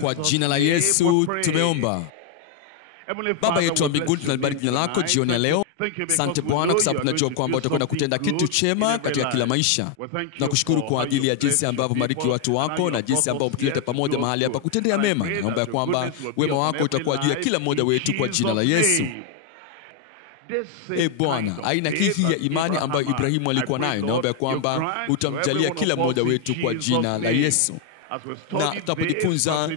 Kwa jina la Yesu tumeomba. Baba yetu wa mbinguni, tunalibariki jina lako jioni ya leo. Asante Bwana kwa sababu tunajua kwamba utakwenda kutenda kitu chema katika kila maisha. Tunakushukuru kwa ajili ya jinsi ambavyo bariki watu wako na jinsi ambavyo tulete pamoja mahali hapa kutendea mema. Naomba ya kwamba wema wako utakuwa juu ya kila mmoja wetu kwa jina la Yesu. Bwana, aina hii ya imani ambayo Ibrahimu alikuwa nayo, naomba ya kwamba utamjalia kila mmoja wetu kwa jina la Yesu. Na tutapojifunza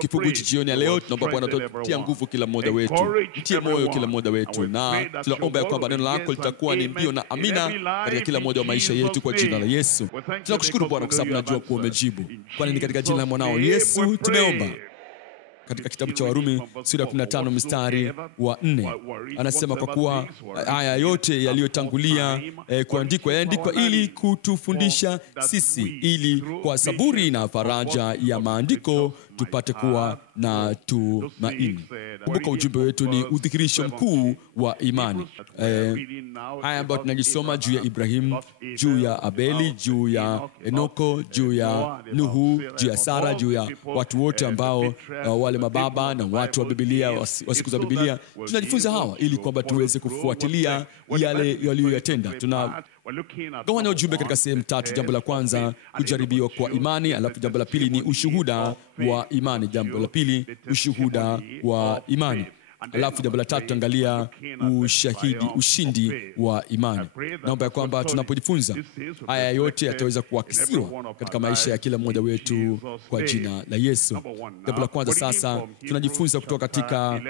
kifungu jioni ya leo, tunaomba Bwana tutie nguvu kila mmoja wetu, tie moyo kila mmoja wetu, na tunaomba ya kwamba neno lako litakuwa ni ndio na amina katika kila mmoja wa maisha yetu kwa jina la Yesu. Tunakushukuru Bwana kwa sababu najua kuwa umejibu, kwani ni katika jina la mwanao Yesu tumeomba. Katika kitabu cha Warumi sura ya 15 mstari wa 4 anasema, kwa kuwa haya yote yaliyotangulia kuandikwa yaandikwa ili kutufundisha sisi, ili kwa saburi na faraja ya maandiko tupate kuwa na tumaini. Kumbuka ujumbe wetu ni udhihirisho mkuu wa imani. Haya ambayo tunajisoma juu ya Ibrahim, juu ya Abeli, juu ya Enoko, juu ya Nuhu, juu ya Sara, juu ya watu wote ambao wale mababa na watu wa Biblia wa siku za Biblia, tunajifunza hawa ili kwamba tuweze kufuatilia yale yaliyoyatenda. Tunagawanya ujumbe katika sehemu tatu. Jambo la kwanza, kujaribiwa kwa imani, alafu jambo la pili ni ushuhuda wa imani, jambo la pili ushuhuda wa imani, alafu jambo la tatu angalia ushindi wa imani. Naomba ya kwamba tunapojifunza haya yote yataweza kuakisiwa katika maisha ya kila mmoja wetu kwa jina la Yesu. Jambo la kwanza sasa tunajifunza kutoka katika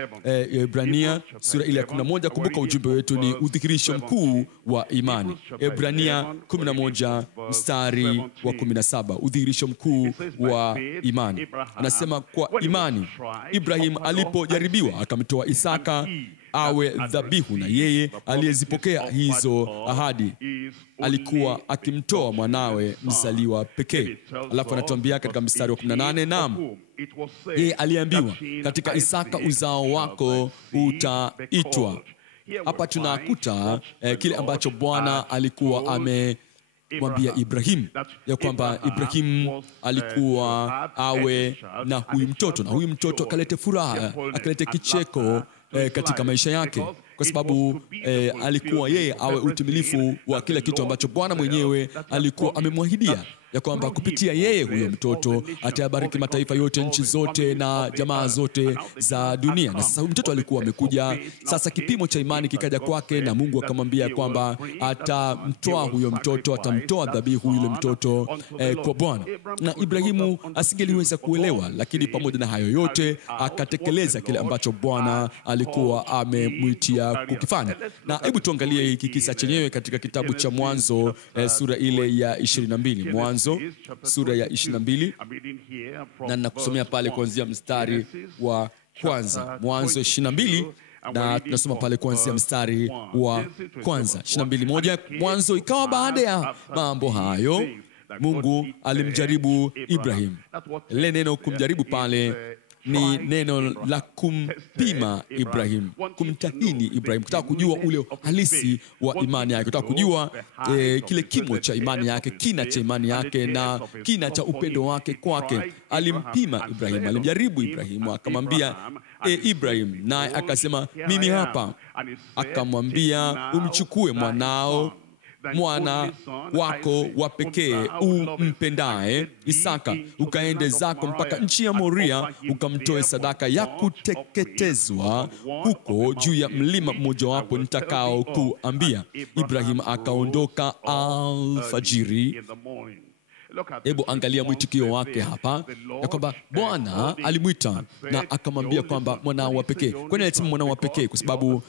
Ibrania sura ile ya 11. Kumbuka ujumbe wetu ni udhihirisho mkuu wa imani. Ibrania 11 mstari wa 17, udhihirisho mkuu wa imani. Anasema, kwa imani Ibrahim alipojaribiwa akamtoa Isaka awe dhabihu, na yeye aliyezipokea hizo ahadi alikuwa akimtoa mwanawe mzaliwa pekee. Alafu anatuambia katika mstari wa 18, naam, yeye aliambiwa, katika Isaka uzao wako utaitwa. Hapa tunakuta kile ambacho Bwana alikuwa amemwambia Ibrahim, ya kwamba Ibrahim alikuwa awe na huyu mtoto, na huyu mtoto akalete furaha, akalete kicheko katika maisha yake, kwa sababu alikuwa yeye awe utimilifu wa kila kitu ambacho Bwana mwenyewe alikuwa amemwahidia, ya kwamba kupitia yeye huyo mtoto atayabariki mataifa yote, nchi zote na jamaa zote za dunia. Na sasa huyo mtoto alikuwa amekuja, sasa kipimo cha imani kikaja kwake, na Mungu akamwambia kwamba atamtoa huyo mtoto, atamtoa dhabihu yule mtoto kwa Bwana. Na Ibrahimu asingeliweza kuelewa, lakini pamoja na hayo yote akatekeleza kile ambacho Bwana alikuwa amemwitia kukifanya. Na hebu tuangalie hiki kisa chenyewe katika kitabu cha Mwanzo sura ile ya 22. Mwanzo sura ya 22, na ninakusomea pale kuanzia mstari wa kwanza. Mwanzo 22, na tunasoma pale kuanzia mstari wa kwanza. 22:1, mwanzo ikawa baada ya mambo hayo Mungu alimjaribu Ibrahim. Lile neno kumjaribu pale ni neno la kumpima Ibrahim, kumtahini Ibrahim, kutaka kujua ule halisi wa imani yake, kutaka kujua kile kimo cha imani yake, kina cha imani yake na kina cha upendo wake kwake. Alimpima Ibrahim, alimjaribu Ibrahim, akamwambia Ibrahim, naye akasema, mimi hapa. Akamwambia, umchukue mwana wako wa pekee umpendaye Isaka, ukaende zako mpaka nchi ya Moria, ukamtoe sadaka ya kuteketezwa huko juu ya mlima mmojawapo nitakao kuambia. Ibrahim akaondoka alfajiri. Hebu angalia mwitikio wake hapa, ya kwamba Bwana alimwita na akamwambia kwamba mwanao wa pekee. Kwa nini alisema mwanao wa pekee? Kwa sababu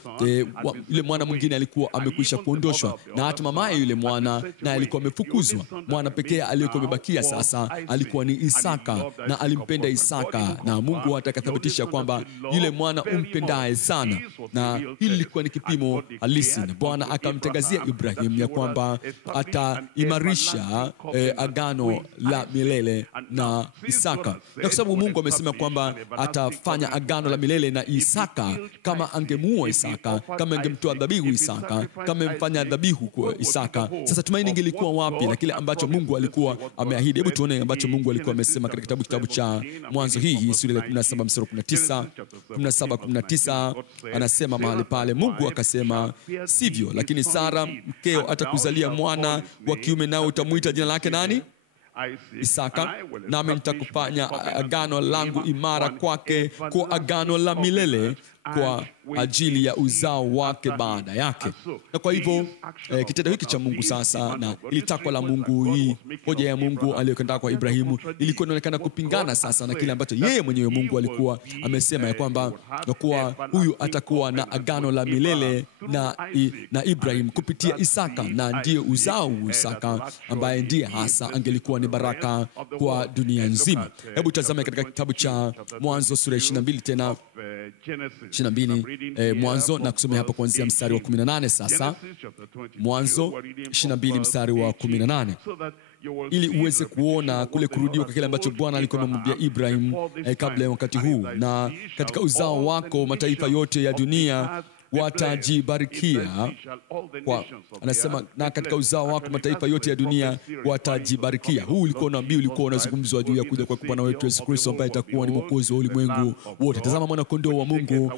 yule mwana mwingine alikuwa amekwisha kuondoshwa, na hata mamaye yule mwana naye alikuwa amefukuzwa. Mwana pekee aliyekuwa amebakia sasa alikuwa ni Isaka, na alimpenda Isaka, na Mungu atakathibitisha kwamba yule mwana umpendaye sana, na hili lilikuwa ni kipimo halisi. Na Bwana akamtangazia Ibrahim ya kwamba ataimarisha agano agano la milele na Isaka. Na kwa sababu Mungu amesema kwamba atafanya agano la milele na Isaka kama angemuua Isaka, kama angemtoa dhabihu Isaka, kama amemfanya dhabihu kwa Isaka. Sasa tumaini ingelikuwa wapi na kile ambacho Mungu alikuwa ameahidi? Hebu tuone ambacho Mungu alikuwa amesema katika kitabu cha Mwanzo hii sura ya 17 mstari 19. 17:19 anasema mahali pale, Mungu akasema, sivyo, lakini Sara mkeo atakuzalia mwana wa kiume, nao utamuita jina lake nani? Isaka. Nami nitakufanya agano langu imara kwake, kwa agano la milele kwa ajili ya uzao wake baada yake. Na kwa hivyo kitendo hiki cha Mungu sasa na ili takwa la Mungu, hii hoja ya Mungu aliyokwenda kwa Ibrahimu ilikuwa inaonekana kupingana sasa na kile ambacho yeye mwenyewe Mungu alikuwa amesema, ya kwamba kuwa huyu atakuwa na agano la milele na Ibrahim kupitia Isaka, na ndiye uzao wa Isaka ambaye ndiye hasa angelikuwa ni baraka kwa dunia nzima. Hebu tazame katika kitabu cha Mwanzo sura ya 22 tena 22 Mwanzo na kusomea hapa kuanzia mstari wa 18 sasa. Mwanzo 22 mstari wa 18, ili uweze kuona kule kurudiwa kwa kile ambacho Bwana alikuwa amemwambia Ibrahim kabla ya wakati huu. Na katika uzao wako mataifa yote ya dunia watajibarikia. Anasema, na katika uzao wako mataifa yote ya dunia watajibarikia. Huu ulikuwa nabii, ulikuwa unazungumzwa juu ya kuja kwa Bwana wetu Yesu Kristo, ambaye atakuwa ni mwokozi wa ulimwengu wote. Tazama mwana kondoo wa Mungu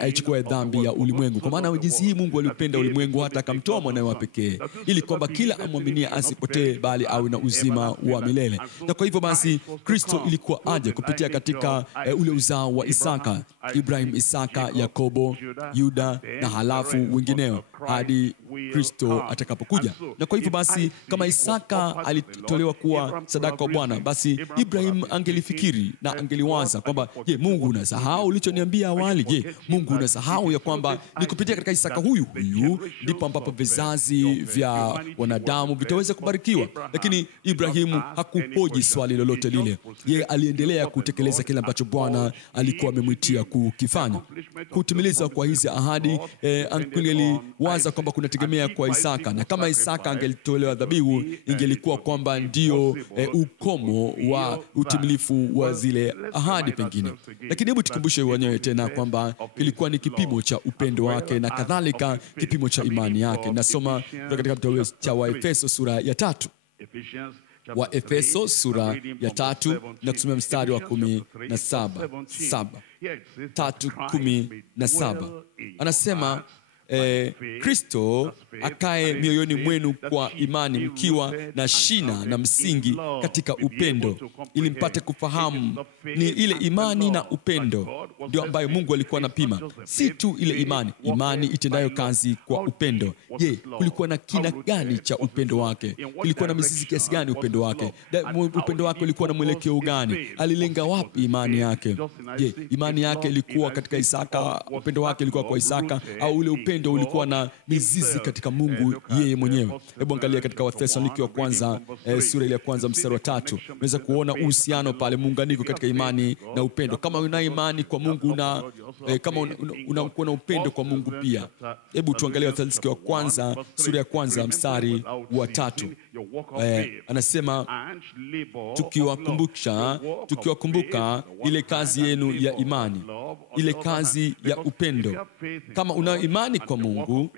aichukue dhambi ya ulimwengu. Kwa maana jinsi hii Mungu alipenda ulimwengu hata akamtoa mwanawe wa pekee, ili kwamba kila amwaminie asipotee, bali awe na uzima wa milele. Na kwa hivyo basi Kristo ilikuwa aje kupitia katika ule uzao wa Isaka, Ibrahim, Isaka, Yakobo, Yuda na halafu wengineo hadi Kristo atakapokuja. Na kwa hivyo basi kama Isaka alitolewa kuwa sadaka kwa Bwana, basi Ibrahim angelifikiri na angeliwaza kwamba, je, Mungu unasahau ulichoniambia awali? Je, Mungu unasahau ya kwamba ni kupitia katika Isaka huyu ndipo ambapo vizazi vya wanadamu vitaweza kubarikiwa? Lakini Ibrahimu hakuhoji swali lolote lile. Yeye aliendelea kutekeleza kile ambacho Bwana alikuwa amemwitia kukifanya. Kutimiliza kwa hizi ahadi angeliwaza kwamba kunategemea kwa Isaka, na kama Isaka angelitolewa dhabihu ingelikuwa kwamba ndio ukomo wa utimilifu wa zile ahadi pengine. Lakini hebu tukumbushe wenyewe tena kwamba kilikuwa ni kipimo cha upendo wake na kadhalika kipimo cha imani yake. Nasoma katika kitabu cha Waefeso sura ya 3. Waefeso sura ya 3 na kusomea mstari wa 17. 3:17 anasema, Kristo akae mioyoni mwenu kwa imani, mkiwa na shina na msingi katika upendo, ili mpate kufahamu. Ni ile imani na upendo ndio ambayo Mungu alikuwa anapima, si tu ile imani itendayo kazi kwa upendo. Je, kulikuwa na kina gani cha upendo wake? Kulikuwa na mizizi kiasi gani upendo wake? Upendo wake ulikuwa na mwelekeo gani? Alilenga wapi imani yake? Je, imani yake ilikuwa katika Isaka? Upendo wake ulikuwa kwa Isaka, au ule upendo ulikuwa na mizizi katika Mungu yeye mwenyewe? Hebu angalia katika Wathesalonike wa kwanza sura ile ya kwanza mstari wa 3. Unaweza kuona uhusiano pale, muunganiko katika imani na upendo. Kama una imani kwa Mungu na kama unakuwa na upendo kwa Mungu pia. Hebu tuangalie Wathesalonike wa kwanza sura ya kwanza mstari wa 3. Anasema, tukiwakumbuka ile kazi yenu ya imani, ile kazi ya upendo. Kama una imani kwa Mungu,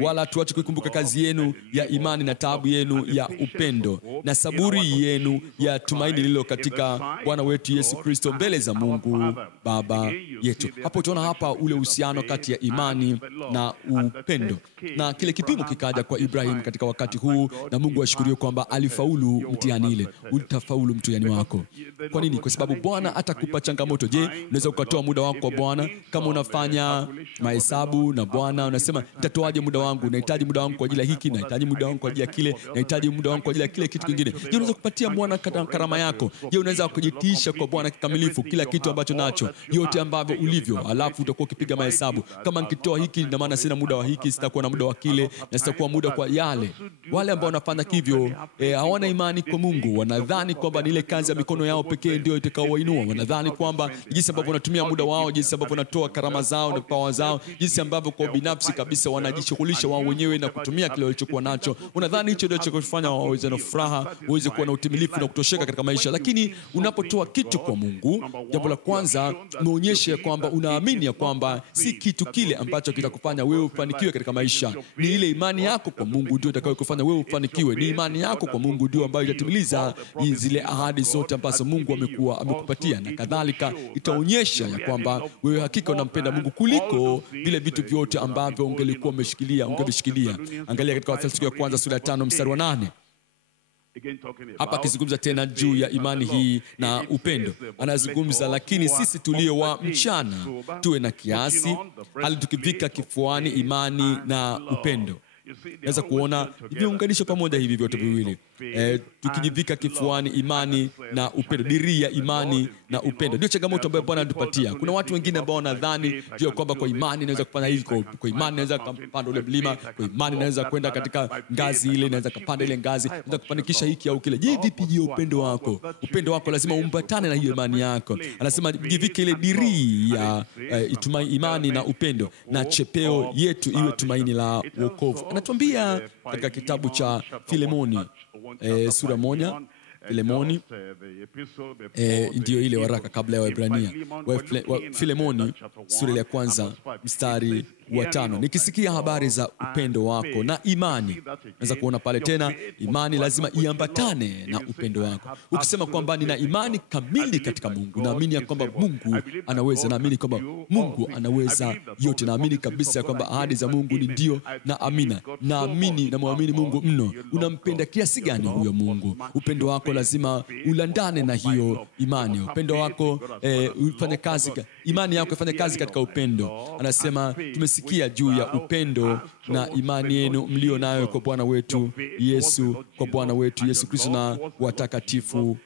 wala tuache kukumbuka kazi yenu ya imani na taabu yenu ya upendo na saburi yenu ya tumaini lililo katika Bwana wetu Yesu Kristo mbele za Mungu Baba yetu. Hapo tunaona hapa ule uhusiano kati ya imani na upendo, na kile kipimo kikaja kwa Ibrahim katika wakati huu, na Mungu ashukuriwe kwamba alifaulu mtihani ile. Utafaulu mtihani wako. Kwa nini? Kwa sababu Bwana atakupa changamoto. Je, unaweza ukatoa muda wako kwa Bwana? Kama unafanya mahesabu na Bwana, unasema nitatoaje muda wangu? Nahitaji muda wangu kwa ajili ya hiki, nahitaji muda wangu kwa ajili ya kile, nahitaji muda wangu kwa ajili ya kile kitu kingine. Je, unaweza kupatia Bwana karama yako? Je, unaweza kujitiisha kwa Bwana kikamilifu kila kitu ambacho nacho, yote ambavyo ulivyo? Alafu utakuwa ukipiga mahesabu, kama nikitoa hiki na maana sina muda wa hiki, sitakuwa na muda wa kile, na sitakuwa muda kwa yale. Wale ambao wanafanya hivyo hawana imani kwa Mungu. Wanadhani kwamba ni ile kazi ya mikono yao pekee ndio itakaowainua. Wanadhani kwamba jinsi ambavyo wanatumia muda wao, jinsi ambavyo wanatoa karama zao na vipawa zao, jinsi ambavyo kwa binafsi kabisa wanajishughulisha wao wenyewe na kutumia kile walichokuwa nacho. Unadhani hicho ndio kufanya waweze na furaha, waweze kuwa na utimilifu na kutosheka katika maisha. Lakini unapotoa kitu kwa Mungu, jambo la kwanza umeonyesha kwamba unaamini ya kwamba si kitu kile ambacho kitakufanya wewe ufanikiwe katika maisha. Ni ile imani yako kwa Mungu ndio itakayokufanya wewe ufanikiwe. Ni imani yako kwa Mungu ndio ambayo itatimiliza zile ahadi zote ambazo Mungu amekupatia, na kadhalika itaonyesha ya kwamba wewe hakika unampenda Mungu kuliko vile vitu vyote ambavyo ungelikuwa ungevishikilia. Angalia katika Wathesalonike ya kwanza sura ya 5 mstari wa 8. Hapa akizungumza tena juu ya imani hii na upendo. Anazungumza, lakini sisi tulio wa mchana tuwe na kiasi, hali tukivika kifuani imani na upendo. Naweza kuona viunganisho pamoja hivi vyote viwili. Tukijivika kifuani imani na upendo, dirii ya imani na upendo. Ndio changamoto ambayo Bwana anatupatia. Kuna watu wengine ambao wanadhani juu kwamba kwa imani naweza kufanya hivi, kwa imani naweza kupanda ule mlima, kwa imani naweza kwenda katika ngazi ile, naweza kupanda ile ngazi, naweza kufanikisha hiki au kile. Je, vipi je upendo wako? Upendo wako lazima umbatane na hiyo imani yako. Anasema jivike ile dirii ya imani na upendo, na chepeo yetu iwe tumaini la wokovu. Anatuambia katika kitabu cha Filemoni sura 1, Filemoni ndio ile waraka kabla ya Waebrania. Filemoni sura ya 1 mstari wa 5. Nikisikia habari za upendo wako na imani. Naweza kuona pale tena imani lazima iambatane na upendo wako. Ukisema kwamba nina imani kamili katika Mungu, naamini ya kwamba Mungu anaweza, naamini kwamba Mungu anaweza yote, naamini kabisa kwamba ahadi za Mungu ni ndio na amina. Naamini na muamini Mungu mno. Unampenda kiasi gani huyo Mungu? Upendo wako lazima ulandane na hiyo imani. Upendo wako ufanye kazi, imani yako ifanye kazi katika upendo. Anasema tumesikia juu ya upendo na imani yenu mlio nayo kwa Bwana wetu Yesu, kwa Bwana wetu Yesu Kristo na watakatifu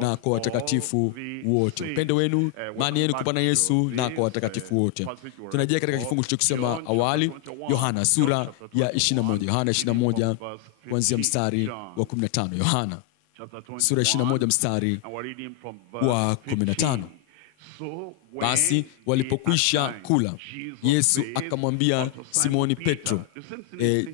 na kwa watakatifu wote. Upendo wenu, imani yenu kwa Bwana Yesu na kwa watakatifu wote. Tunarejea katika kifungu tulichokisema awali, Yohana sura ya 21. Yohana 21 kuanzia mstari wa 15. Yohana sura ya 21 mstari wa 15. Basi walipokwisha kula, Yesu akamwambia Simoni Petro,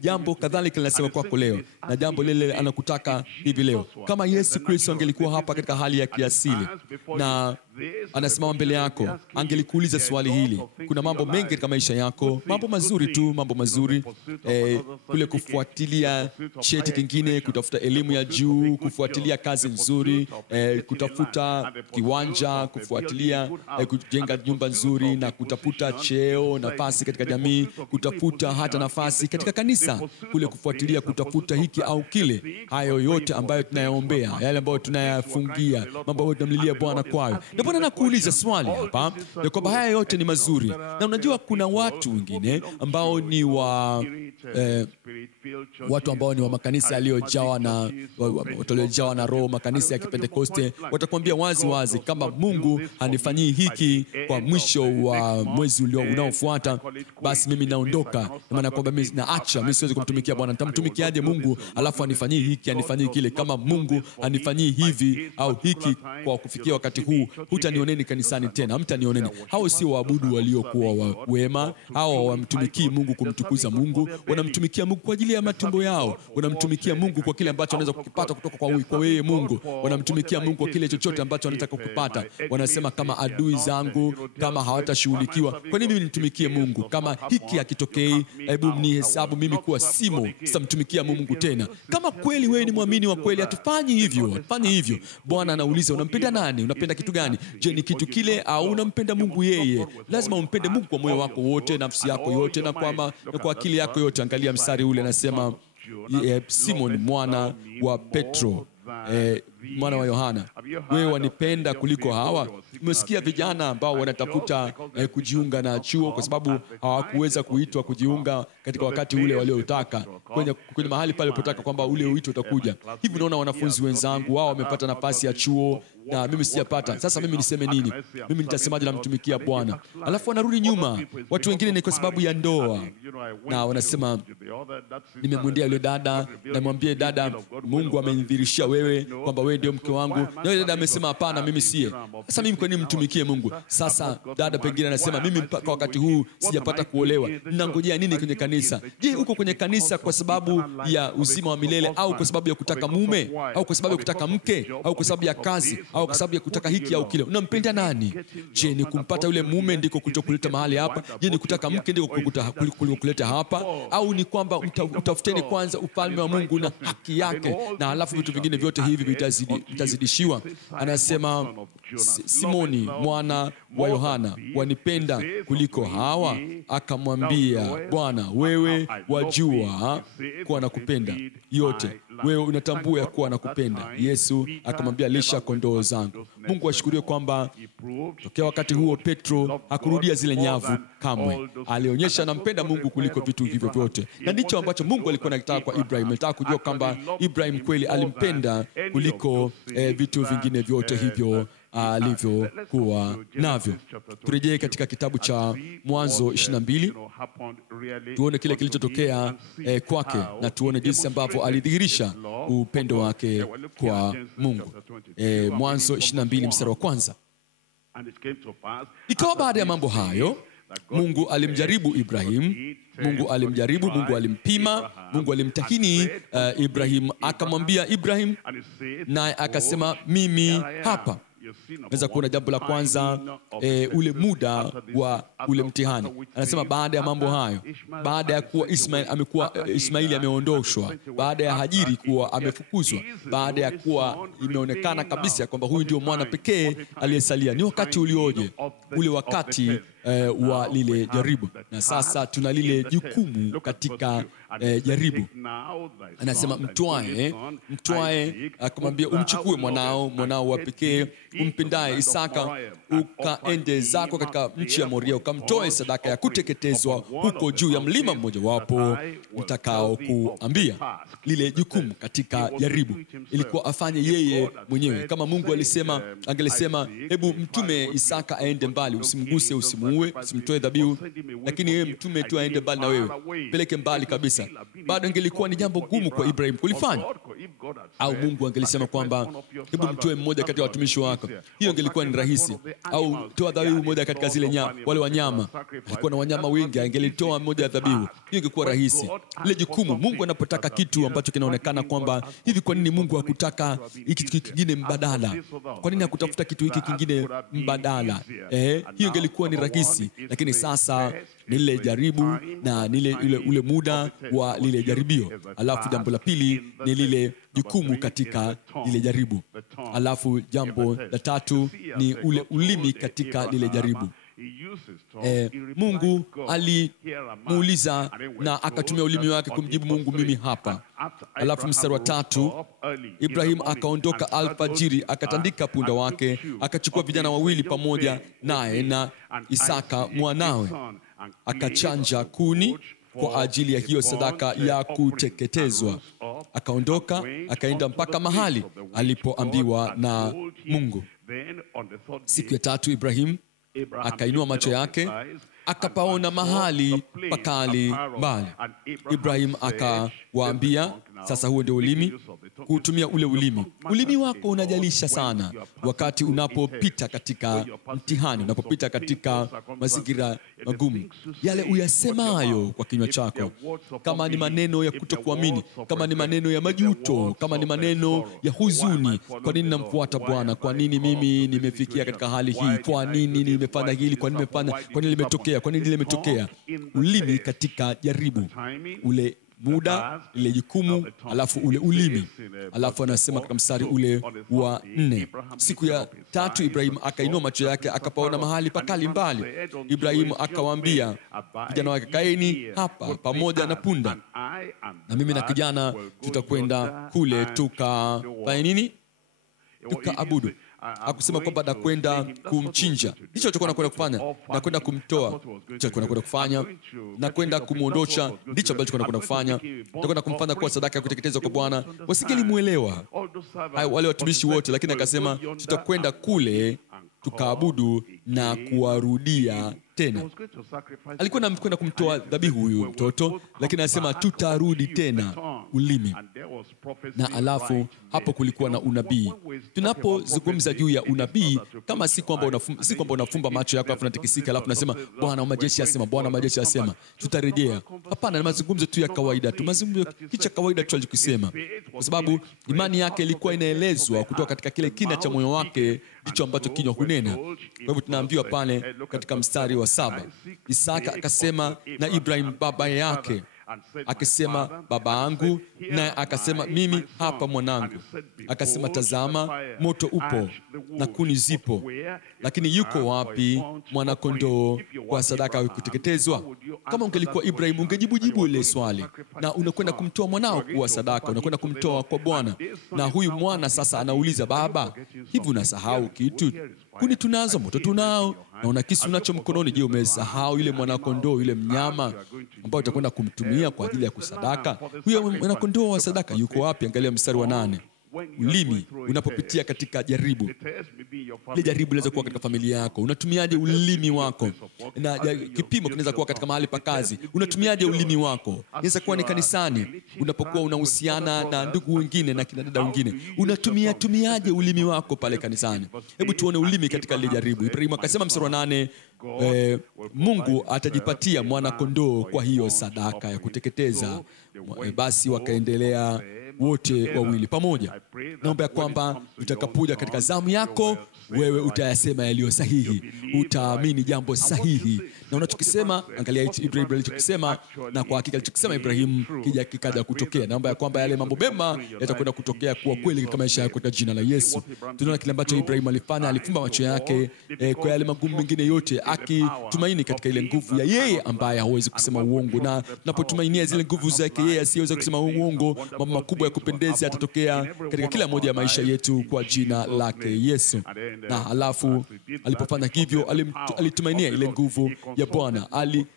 jambo kadhalika linasema kwako leo, na jambo lile anakutaka hivi leo. Kama Yesu Kristo angelikuwa hapa katika hali ya kiasili na anasimama mbele yako, angelikuuliza swali hili. Kuna mambo mengi katika maisha yako, mambo mazuri tu, mambo mazuri, kule kufuatilia cheti kingine, kutafuta elimu ya juu, kufuatilia kazi nzuri, kutafuta kiwanja, kufuatilia kujenga nyumba nzuri, na kutafuta cheo, nafasi katika jamii, kutafuta hata nafasi katika kanisa, kule kufuatilia kutafuta hiki au kile. Hayo yote ambayo tunayaombea, yale ambayo tunayafungia, mambo ambayo tunamlilia Bwana kwayo. Na Bwana anakuuliza swali hapa, ya kwamba haya yote ni mazuri. Na unajua kuna watu wengine ambao ni watu ambao ni wa makanisa yaliyojawa na roho, makanisa ya Kipentekoste, watakwambia wazi wazi kama Mungu hanifanyii hiki kwa mwisho wa mwezi unaofuata, basi mimi naondoka. Maana kwamba mimi naacha, mimi siwezi kumtumikia Bwana. Nitamtumikiaje Mungu alafu anifanyii hiki, anifanyii kile? Kama Mungu anifanyii hivi au hiki kwa kufikia wakati huu, hutanioneni kanisani tena, hamtanioneni. Hao si waabudu waliokuwa wema. Hao hawamtumikii Mungu kumtukuza Mungu, wanamtumikia Mungu kwa ajili ya matumbo yao. Wanamtumikia Mungu kwa kile ambacho wanaweza kukipata kutoka kwa wewe Mungu. Wanamtumikia Mungu kwa kile chochote ambacho wanataka kukipata. Wanasema kama adui zangu kama hawatashughulikiwa, kwa nini mimi nitumikie Mungu? Kama hiki hakitokei, hebu mnihesabu mimi kuwa simo, sitamtumikia Mungu tena. Kama kweli wewe ni muamini wa kweli, hatufanyi hivyo. Bwana anauliza, unampenda nani? Unapenda kitu gani? Je, ni kitu kile au unampenda Mungu yeye? Lazima umpende Mungu kwa moyo wako wote, nafsi yako yote, na kwa akili yako yote. Angalia mstari ule, anasema Simon mwana wa Petro, mwana wa Yohana, wewe wanipenda kuliko hawa? Umesikia vijana ambao wanatafuta kujiunga na chuo kwa sababu hawakuweza kuitwa kujiunga katika wakati ule waliotaka, kwenye mahali pale walipotaka kwamba ule wito utakuja. Hivi unaona wanafunzi wenzangu wao wamepata nafasi ya chuo na mimi sijapata. Sasa mimi niseme nini? Mimi nitasemaje namtumikia Bwana? Alafu wanarudi nyuma. Watu wengine ni kwa sababu ya ndoa, na wanasema nimemwendea yule dada, namwambie dada, Mungu amenidhirishia wewe kwamba wewe ndio mke wangu. Na yule dada amesema hapana, mimi siye. Sasa mimi kwa nini mtumikie Mungu? Sasa dada pengine anasema mimi mpaka wakati huu sijapata kuolewa. Ninangojea nini kwenye kanisa? Je, uko kwenye kanisa kwa sababu ya uzima wa milele, au kwa sababu ya kutaka mume, au kwa sababu ya kutaka mke, au kwa sababu ya kazi, au kwa sababu ya kutaka hiki au kile? Unampenda nani? Je, ni kumpata yule mume ndiko kulikuleta mahali hapa? Je, ni kutaka mke ndiko kulikuleta hapa? Au ni kwamba utafuteni kwanza ufalme wa Mungu na haki yake, na halafu vitu vingine vyote hivi vitazidishiwa? Anasema Simoni mwana wa Yohana, wanipenda kuliko hawa? Akamwambia, Bwana, wewe wajua kuwa nakupenda yote, wewe unatambua ya kuwa nakupenda. Yesu akamwambia, lisha kondoo zangu. Mungu ashukuriwe kwamba tokea wakati huo Petro hakurudia zile nyavu kamwe. Alionyesha anampenda Mungu kuliko vitu hivyo vyote, na ndicho ambacho Mungu alikuwa anataka kwa Ibrahim. Alitaka kujua kwamba Ibrahim kweli alimpenda kuliko vitu vingine vyote hivyo alivyokuwa navyo. Turejee katika kitabu cha Mwanzo 22 tuone kile kilichotokea kwake, na tuone jinsi ambavyo alidhihirisha upendo wake kwa Mungu. Mwanzo 22 mstari wa kwanza. Ikawa baada ya mambo hayo, Mungu alimjaribu Ibrahim. Mungu alimjaribu, Mungu alimpima, Mungu alimtahini Ibrahim. Akamwambia Ibrahim, naye akasema, mimi hapa. Naweza kuona jambo la kwanza, ule muda wa ule mtihani. Anasema baada ya mambo hayo, baada ya kuwa Ismaili ameondoshwa, baada ya Hajiri kuwa amefukuzwa, baada ya kuwa imeonekana kabisa kwamba huyu ndio mwana pekee aliyesalia. Ni wakati ulioje ule wakati wa lile jaribu, na sasa tuna lile jukumu katika jaribu. Anasema mtwae, akamwambia umchukue mwanao wa pekee umpendaye Isaka, ukaende zako katika nchi ya Moria, ukamtoe sadaka ya kuteketezwa huko juu ya mlima mmoja wapo nitakao kuambia. Lile jukumu katika jaribu ilikuwa afanye yeye mwenyewe. Kama Mungu angelisema hebu mtume Isaka aende mbali, usimguse, usimuue, usimtoe dhabihu, lakini yeye mtume tu aende mbali na wewe, peleke mbali kabisa, bado ingelikuwa ni jambo gumu kwa Ibrahim kulifanya. Au Mungu angelisema kwamba hebu mtoe mmoja kati ya watumishi wako, hiyo ingelikuwa ni rahisi. Au toa dhabihu moja katika zile wale wanyama, alikuwa na wanyama wengi, angelitoa mmoja ya dhabihu, hiyo ingekuwa rahisi. Ile jukumu, Mungu anapotaka kitu ambacho kinaonekana kwamba hivi, kwa nini Mungu hakutaka hiki kingine mbadala? Kwa nini hakutafuta kitu hiki kingine mbadala? Hiyo ingelikuwa ni rahisi, lakini sasa ni lile jaribu na ule muda wa lile jaribio. Alafu jambo la pili ni lile jukumu katika lile jaribu. Alafu jambo la tatu ni ule ulimi katika lile jaribu. Mungu alimuuliza na akatumia ulimi wake kumjibu Mungu, mimi hapa. Alafu mstari wa 3, Ibrahim akaondoka alfajiri, akatandika punda wake, akachukua vijana wawili pamoja naye na Isaka mwanawe, akachanja kuni kwa ajili ya hiyo sadaka ya kuteketezwa. Akaondoka akaenda mpaka mahali alipoambiwa na Mungu. Siku ya 3 Ibrahim akainua macho yake, akapaona mahali pakali mbali. Ibrahim akawaambia, sasa huo ndio ulimi, kutumia ule ulimi. Ulimi wako unajalisha sana wakati unapopita katika mtihani, unapopita katika mazingira magumu. Yale uyasemayo kwa kinywa chako, kama ni maneno ya kutokuamini, kama ni maneno ya majuto, kama ni maneno ya huzuni, kwa nini namfuata Bwana? Kwa nini mimi nimefikia katika hali hii? Kwa nini nimefanya hili? Kwa nini limetokea? Kwa nini limetokea? Ulimi katika jaribu, ule muda, ile jukumu, alafu ule ulimi. Alafu anasema katika mstari ule wa 4, siku ya 3 Ibrahim akainua macho yake, akapaona mahali pakali mbali. Ibrahim akawaambia vijana wake, kaeni hapa pamoja na punda, na mimi na kijana tutakwenda kule tukafanya nini? Tukaabudu. Hakusema kwamba nakwenda kumchinja. Hicho alichokuwa anakwenda kufanya, nakwenda kumtoa. Hicho alikuwa anakwenda kufanya, nakwenda kumuondosha. Ndicho ambacho anakwenda kufanya. Nakwenda kumfanya kuwa sadaka ya kuteketezwa kwa Bwana. Wasingelimuelewa wale watumishi wote, lakini akasema tutakwenda kule tukaabudu na kuwarudia tena. Alikuwa anakwenda kumtoa dhabihu huyu mtoto, lakini anasema tutarudi tena ulimi. Na alafu hapo kulikuwa na unabii. Tunapozungumza juu ya unabii, kama si kwamba unafumba macho yako alafu unatikisika alafu unasema Bwana wa majeshi asema, Bwana wa majeshi asema, tutarejea. Hapana, ni mazungumzo tu ya kawaida tu, mazungumzo kicha kawaida tu alikisema, kwa sababu imani yake ilikuwa inaelezwa kutoka katika kile kina cha moyo wake, ndicho ambacho kinywa hunena. Kwa hivyo tunaambiwa pale katika mstari wa 7, Isaka akasema na Ibrahim baba yake, akisema baba yangu, naye akasema mimi hapa mwanangu. Akasema tazama, moto upo na kuni zipo, lakini yuko wapi mwana-kondoo kwa sadaka ya kuteketezwa? Kama ungelikuwa Ibrahim ungejibu ile swali, na unakwenda kumtoa mwanao kuwa sadaka, unakwenda kumtoa kwa Bwana. Na huyu mwana sasa anauliza, baba, hivi unasahau kitu? Kuni tunazo, moto tunao, na una kisu nacho mkononi. Je, umesahau yule mwana-kondoo, yule mnyama ambao utakwenda kumtumia kwa ajili ya kusadaka? Huyo mwana-kondoo wa sadaka yuko wapi? Angalia mstari wa 8. Ulimi unapopitia katika jaribu, ile jaribu linaweza kuwa katika familia yako, unatumiaje ulimi wako? Na kipimo kinaweza kuwa katika mahali pa kazi, unatumiaje ulimi wako? Inaweza kuwa ni kanisani, unapokuwa unahusiana na ndugu wengine na kina dada wengine, unatumiaje ulimi wako pale kanisani? Hebu tuone ulimi katika ile jaribu. Ibrahim akasema mstari wa 8, Mungu atajipatia mwana-kondoo kwa hiyo sadaka ya kuteketeza. Basi wakaendelea wote wawili pamoja. Naomba ya kwamba utakapokuja katika zamu yako, wewe utayasema yaliyo sahihi, utaamini jambo sahihi, na unachokisema, angalia Ibrahim alichokisema, na kwa hakika alichokisema Ibrahim kikaja kutokea. Naomba ya kwamba yale mambo mema yatakwenda kutokea kwa kweli katika maisha yako kwa jina la Yesu. Tunaona kile ambacho Ibrahim alifanya, alifumba macho yake kwa yale magumu mengine yote, akitumaini katika ile nguvu ya yeye ambaye hawezi kusema uongo. Na tunapotumainia zile nguvu zake yeye asiyeweza kusema uongo, mambo makubwa ya kupendeza yatatokea katika kila moja ya maisha yetu kwa jina lake Yesu. Na halafu alipofanya hivyo, alitumainia ile nguvu ya Bwana.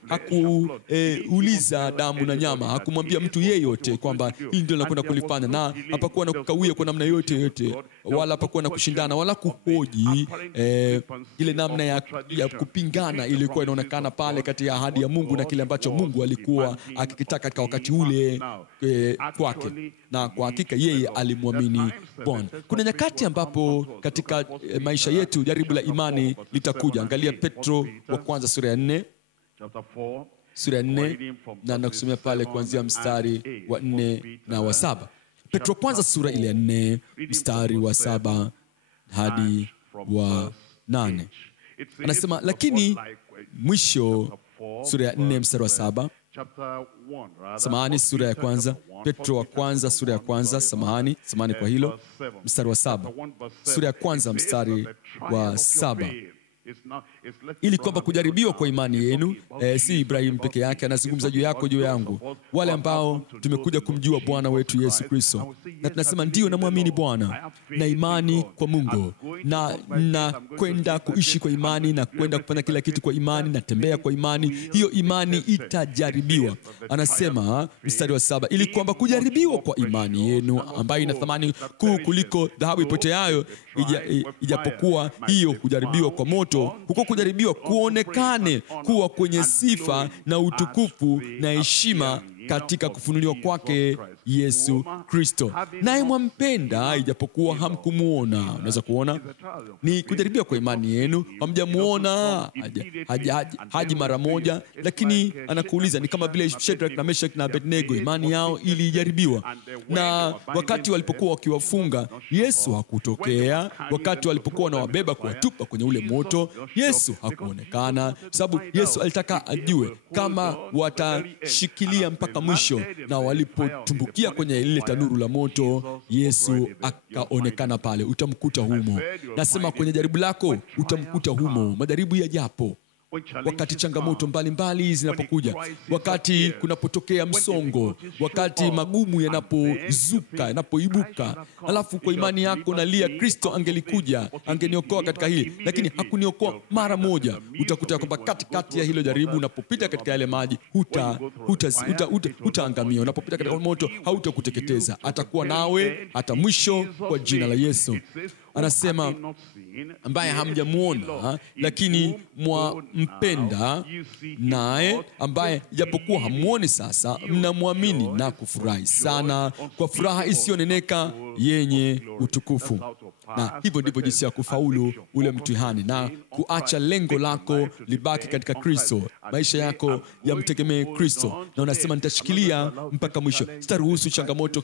Hakuuliza damu na nyama, hakumwambia mtu yeyote kwamba hili ndio nakwenda kulifanya, na hapakuwa na kukawia kwa namna yote, wala hapakuwa na kushindana wala kuhoji ile namna ya kupingana ilikuwa inaonekana pale kati ya ahadi ya Mungu na kile ambacho Mungu alikuwa akikitaka katika wakati ule kwake. Na kwa hakika yeye alimwamini Bwana. Kuna nyakati ambapo katika maisha yetu jaribu la imani litakuja. Angalia Petro wa kwanza sura ya 4, na nakusomea pale kuanzia mstari wa 4 na wa 7. Petro kwanza sura ile ya 4 mstari wa 7 hadi wa 8. Anasema, lakini mwisho sura ya 4 mstari wa 7. Samahani, sura ya kwanza, Petro wa kwanza sura ya kwanza, samahani kwa hilo, mstari wa 7. Sura ya kwanza mstari wa 7. Ili kwamba kujaribiwa kwa imani yenu, si Ibrahim peke yake, anazungumza juu yako, juu yangu, wale ambao tumekuja kumjua Bwana wetu Yesu Kristo, na tunasema ndio namwamini Bwana na imani kwa Mungu, na kwenda kuishi kwa imani, na kwenda kufanya kila kitu kwa imani, na tembea kwa imani. Hiyo imani itajaribiwa. Anasema mstari wa 7, ili kwamba kujaribiwa kwa imani yenu, ambayo ina thamani kuu kuliko dhahabu ipoteayo, ijapokuwa hiyo kujaribiwa kwa moto, huko kujaribiwa kuonekane kuwa kwenye sifa na utukufu na heshima katika kufunuliwa kwake Yesu Kristo. Naye mwampenda ijapokuwa hamkumuona. Unaweza kuona ni kujaribiwa kwa imani yenu, hamjamuona, haji mara moja, lakini anakuuliza. Ni kama vile Shadrach na Meshach na Abednego, imani yao ilijaribiwa. Na wakati walipokuwa wakiwafunga, Yesu hakutokea. Wakati walipokuwa wanawabeba kuwatupa kwenye ule moto, Yesu hakuonekana, sababu Yesu alitaka ajue kama watashikilia mpaka mwisho. Na walipotumbukia kwenye lile tanuru la moto, Yesu akaonekana pale. Utamkuta humo. Nasema kwenye jaribu lako utamkuta humo. Majaribu yajapo, wakati changamoto mbalimbali zinapokuja, wakati kunapotokea msongo, wakati magumu yanapoibuka, alafu kwa imani yako nalia, Kristo angelikuja, angeniokoa katika hili, lakini hakuniokoa mara moja. Utakuta kwamba katikati ya hilo jaribu, unapopita katika yale maji, hutaangamia. Unapopita katika moto, hautakuteketeza. Atakuwa nawe hata mwisho kwa jina la Yesu. anasema ambaye hamjamuona lakini mwampenda, naye ambaye japokuwa hamuoni sasa mnamwamini na kufurahi sana kwa furaha isiyoneneka yenye utukufu. Na hivyo ndivyo jinsi ya kufaulu ule mtihani na kuacha lengo lako libaki katika Kristo, maisha yako yamtegemee Kristo, na unasema nitashikilia mpaka mwisho. Sitaruhusu changamoto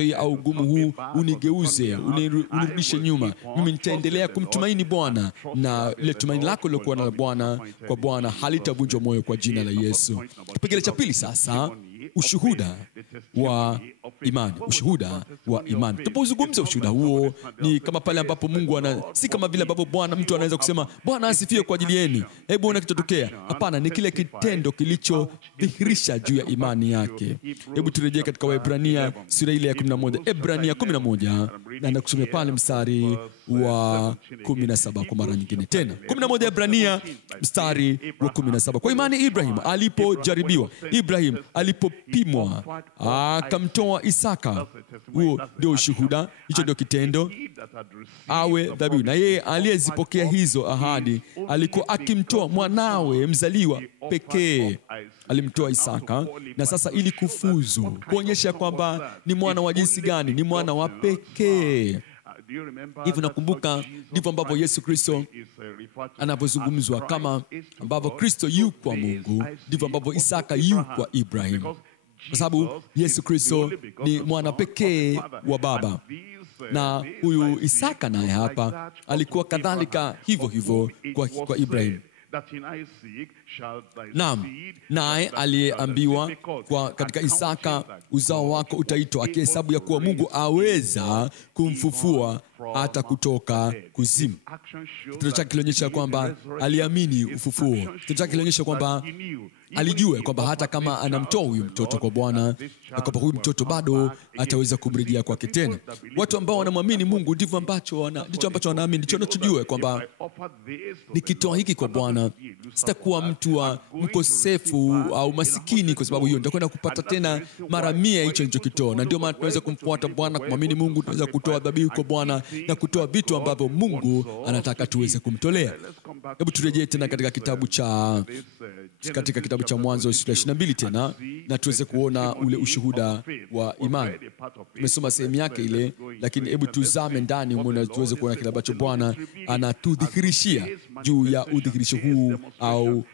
hii au gumu huu unigeuze, unirudishe nyuma. Mimi nitaendelea kumtumaini Bwana, na ile tumaini lako lilokuwa na Bwana kwa Bwana halitavunjwa moyo kwa jina la Yesu. Kipengele cha pili sasa, ushuhuda wa imani. Ushuhuda wa imani. Tunapozungumza ushuhuda huo, ni kama pale ambapo Mungu si kama vile ambapo mtu anaweza kusema Bwana asifiwe kwa ajili yenu, hebu ona kitotokea. Hapana, ni kile kitendo kilichodhihirisha juu ya imani yake. Hebu turejee katika Waebrania sura ile ya 11. Ebrania 11, na nakusomea pale mstari wa 17 kwa mara nyingine tena. 11 Ebrania mstari wa 17. Kwa imani Ibrahim alipojaribiwa, Ibrahim alipopimwa, akamtoa Isaka. Huo ndio ushuhuda, hicho ndio kitendo, awe dhabihu. Na yeye aliyezipokea hizo ahadi alikuwa akimtoa mwanawe mzaliwa pekee, alimtoa Isaka. Na sasa ili kufuzu, kuonyesha kwamba ni mwana wa jinsi gani, ni mwana wa pekee. Hivyo nakumbuka ndivyo ambavyo Yesu Kristo anapozungumzwa, kama ambavyo Kristo yu kwa Mungu, ndivyo ambavyo Isaka yu kwa Ibrahim, kwa sababu Yesu Kristo ni mwana pekee wa Baba. Na huyu Isaka naye hapa alikuwa kadhalika hivyo hivyo kwa Ibrahim. Naye aliyeambiwa katika Isaka uzao wako utaitwa, akihesabu ya kuwa Mungu aweza kumfufua hata kutoka kuzimu. Kitendo chake kilionyesha kwamba aliamini ufufuo. Kitendo chake kilionyesha kwamba alijua kwamba hata kama anamtoa huyu mtoto kwa Bwana, na kwamba huyu mtoto bado ataweza kumrejea kwake tena. Watu ambao wanamwamini Mungu ndicho ambacho wanaamini, ndicho wanachojua kwamba nikitoa hiki kwa Bwana sitakuwa mtu wa mkosefu au masikini, kwa sababu hiyo nitakwenda kupata tena mara 100 hicho nilichokitoa. Na ndio maana tunaweza kumfuata Bwana, kumwamini Mungu, tunaweza kutoa dhabihu kwa Bwana na kutoa vitu ambavyo Mungu anataka tuweze kumtolea. Hebu turejee tena katika kitabu cha Mwanzo sura 22 tena, na tuweze kuona ule ushuhuda wa imani. Tumesoma sehemu yake ile, lakini hebu tuzame ndani na tuweze kuona kile ambacho Bwana anatudhihirishia juu ya udhihirisho huu au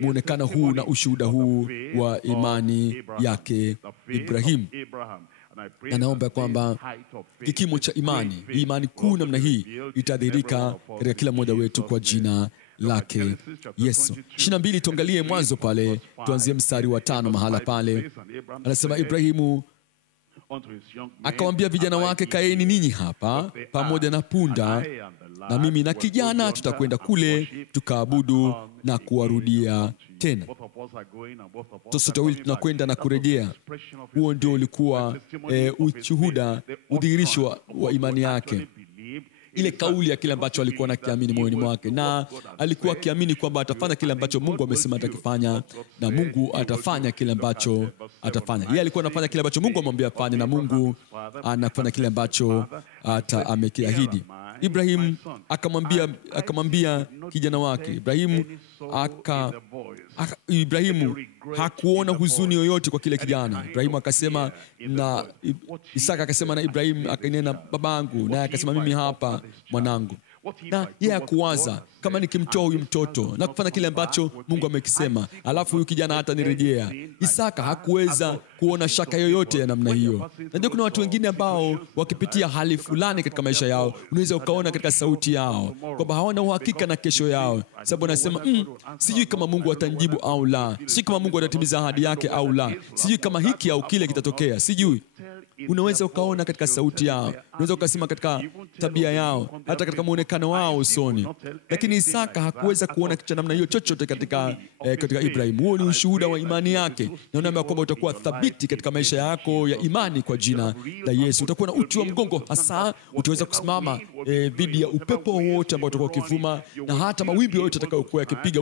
muonekano huu na ushuhuda huu wa imani yake Ibrahim. Na naomba kwamba kikimo cha imani kuu namna hii itadhihirika katika kila mmoja wetu kwa jina lake Yesu. 22, tuangalie mwanzo pale, tuanzie mstari wa 5 mahala pale. Anasema Ibrahimu akawaambia vijana wake, kaeni ninyi hapa pamoja na punda, na mimi na kijana tutakwenda kule tukaabudu na kuwarudia tena. Sote wawili tunakwenda na kurejea. Huo ndio ulikuwa ushuhuda, udhihirisho wa imani yake, ile kauli ya kile ambacho alikuwa anakiamini moyoni mwake, na alikuwa akiamini kwamba atafanya kile ambacho Mungu amesema atakifanya, na Mungu atafanya kile ambacho atafanya. Yeye alikuwa anafanya kile ambacho Mungu amemwambia afanye, na Mungu anafanya kile ambacho amekiahidi. Akamwambia kijana wake. Ibrahimu hakuona huzuni yoyote kwa kile kijana. Ibrahimu akasema na Isaka akasema na Ibrahimu akanena, babangu, naye akasema mimi hapa mwanangu. Na yeye hakuwaza kama nikimtoa huyu mtoto na kufanya kile ambacho Mungu amekisema, alafu huyu kijana hata nirejea. Isaka hakuweza kuona shaka yoyote ya namna hiyo. Na ndio kuna watu wengine ambao wakipitia hali fulani katika maisha yao, unaweza ukaona katika sauti yao kwamba hawana uhakika na kesho yao, sababu anasema sijui kama Mungu atanijibu au la, sijui kama Mungu atatimiza ahadi yake au la, sijui kama hiki au kile kitatokea, sijui. Unaweza ukaona katika sauti yao, unaweza ukasema katika tabia yao, hata katika muonekano wao usoni. Lakini Isaka hakuweza kuona kitu cha namna hiyo chochote katika Ibrahim. Huo ni ushuhuda wa imani yake. Na unaambia kwamba utakuwa thabiti katika maisha yako ya imani kwa jina la Yesu. Utakuwa na uti wa mgongo, hasa utaweza kusimama dhidi ya upepo wote ambao utakuwa ukivuma, na hata mawimbi yote atakayokuwa yakipiga,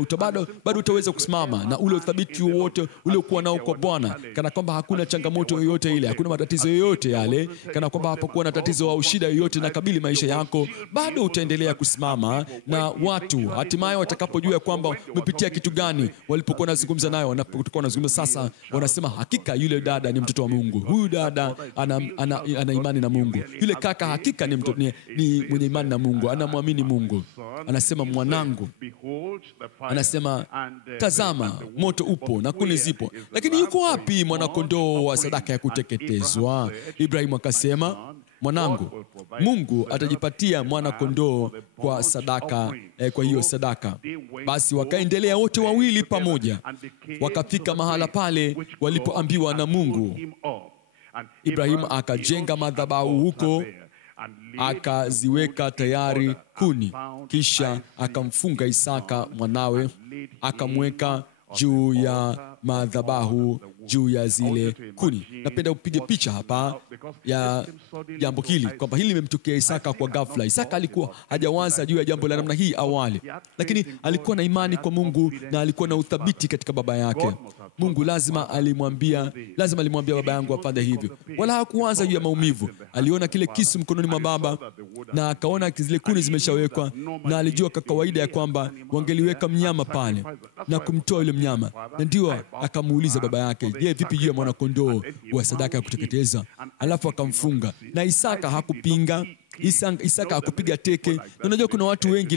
bado utaweza kusimama na ule uthabiti wote uliokuwa nao kwa Bwana, kana kwamba hakuna changamoto yoyote ile, hakuna matatizo yoyote yale, kana kwamba hapakuwa na tatizo matatizo au shida yoyote na kabili maisha yako, bado utaendelea kusimama, na watu hatimaye watakapojua kwamba umepitia kitu gani, walipokuwa wanazungumza nayo, wanapokuwa wanazungumza sasa, wanasema hakika yule dada ni mtoto wa Mungu, huyu dada ana imani na Mungu, yule kaka hakika ni mwenye imani na Mungu, anamwamini Mungu. Anasema mwanangu, anasema tazama moto upo na kuni zipo, lakini yuko wapi mwanakondoo wa sadaka ya kuteketezwa? Ibrahimu akasema, mwanangu, Mungu atajipatia mwana-kondoo kwa sadaka, kwa hiyo sadaka. Basi wakaendelea wote wawili pamoja, wakafika mahala pale walipoambiwa na Mungu. Ibrahimu akajenga madhabahu huko, akaziweka tayari kuni, kisha akamfunga Isaka mwanawe, akamweka juu ya madhabahu, juu ya zile kuni. Napenda upige picha hapa ya jambo hili, kwamba hili limemtokea Isaka kwa ghafla. Isaka alikuwa hajawaza juu ya jambo la namna hii awali, lakini alikuwa na imani kwa Mungu na alikuwa na uthabiti katika baba yake. Mungu lazima alimwambia baba yangu afanye hivyo. Wala hakuwaza juu ya maumivu. Aliona kile kisu mkononi mwa baba na akaona zile kuni zimeshawekwa, na alijua kwa kawaida ya kwamba wangeliweka mnyama pale na kumtoa yule mnyama. Na ndio akamuuliza baba yake, je, vipi juu ya mwana-kondoo wa sadaka ya kuteketeza? Alafu akamfunga. Na Isaka hakupinga. Isaka hakupiga teke. Na unajua kuna watu wengi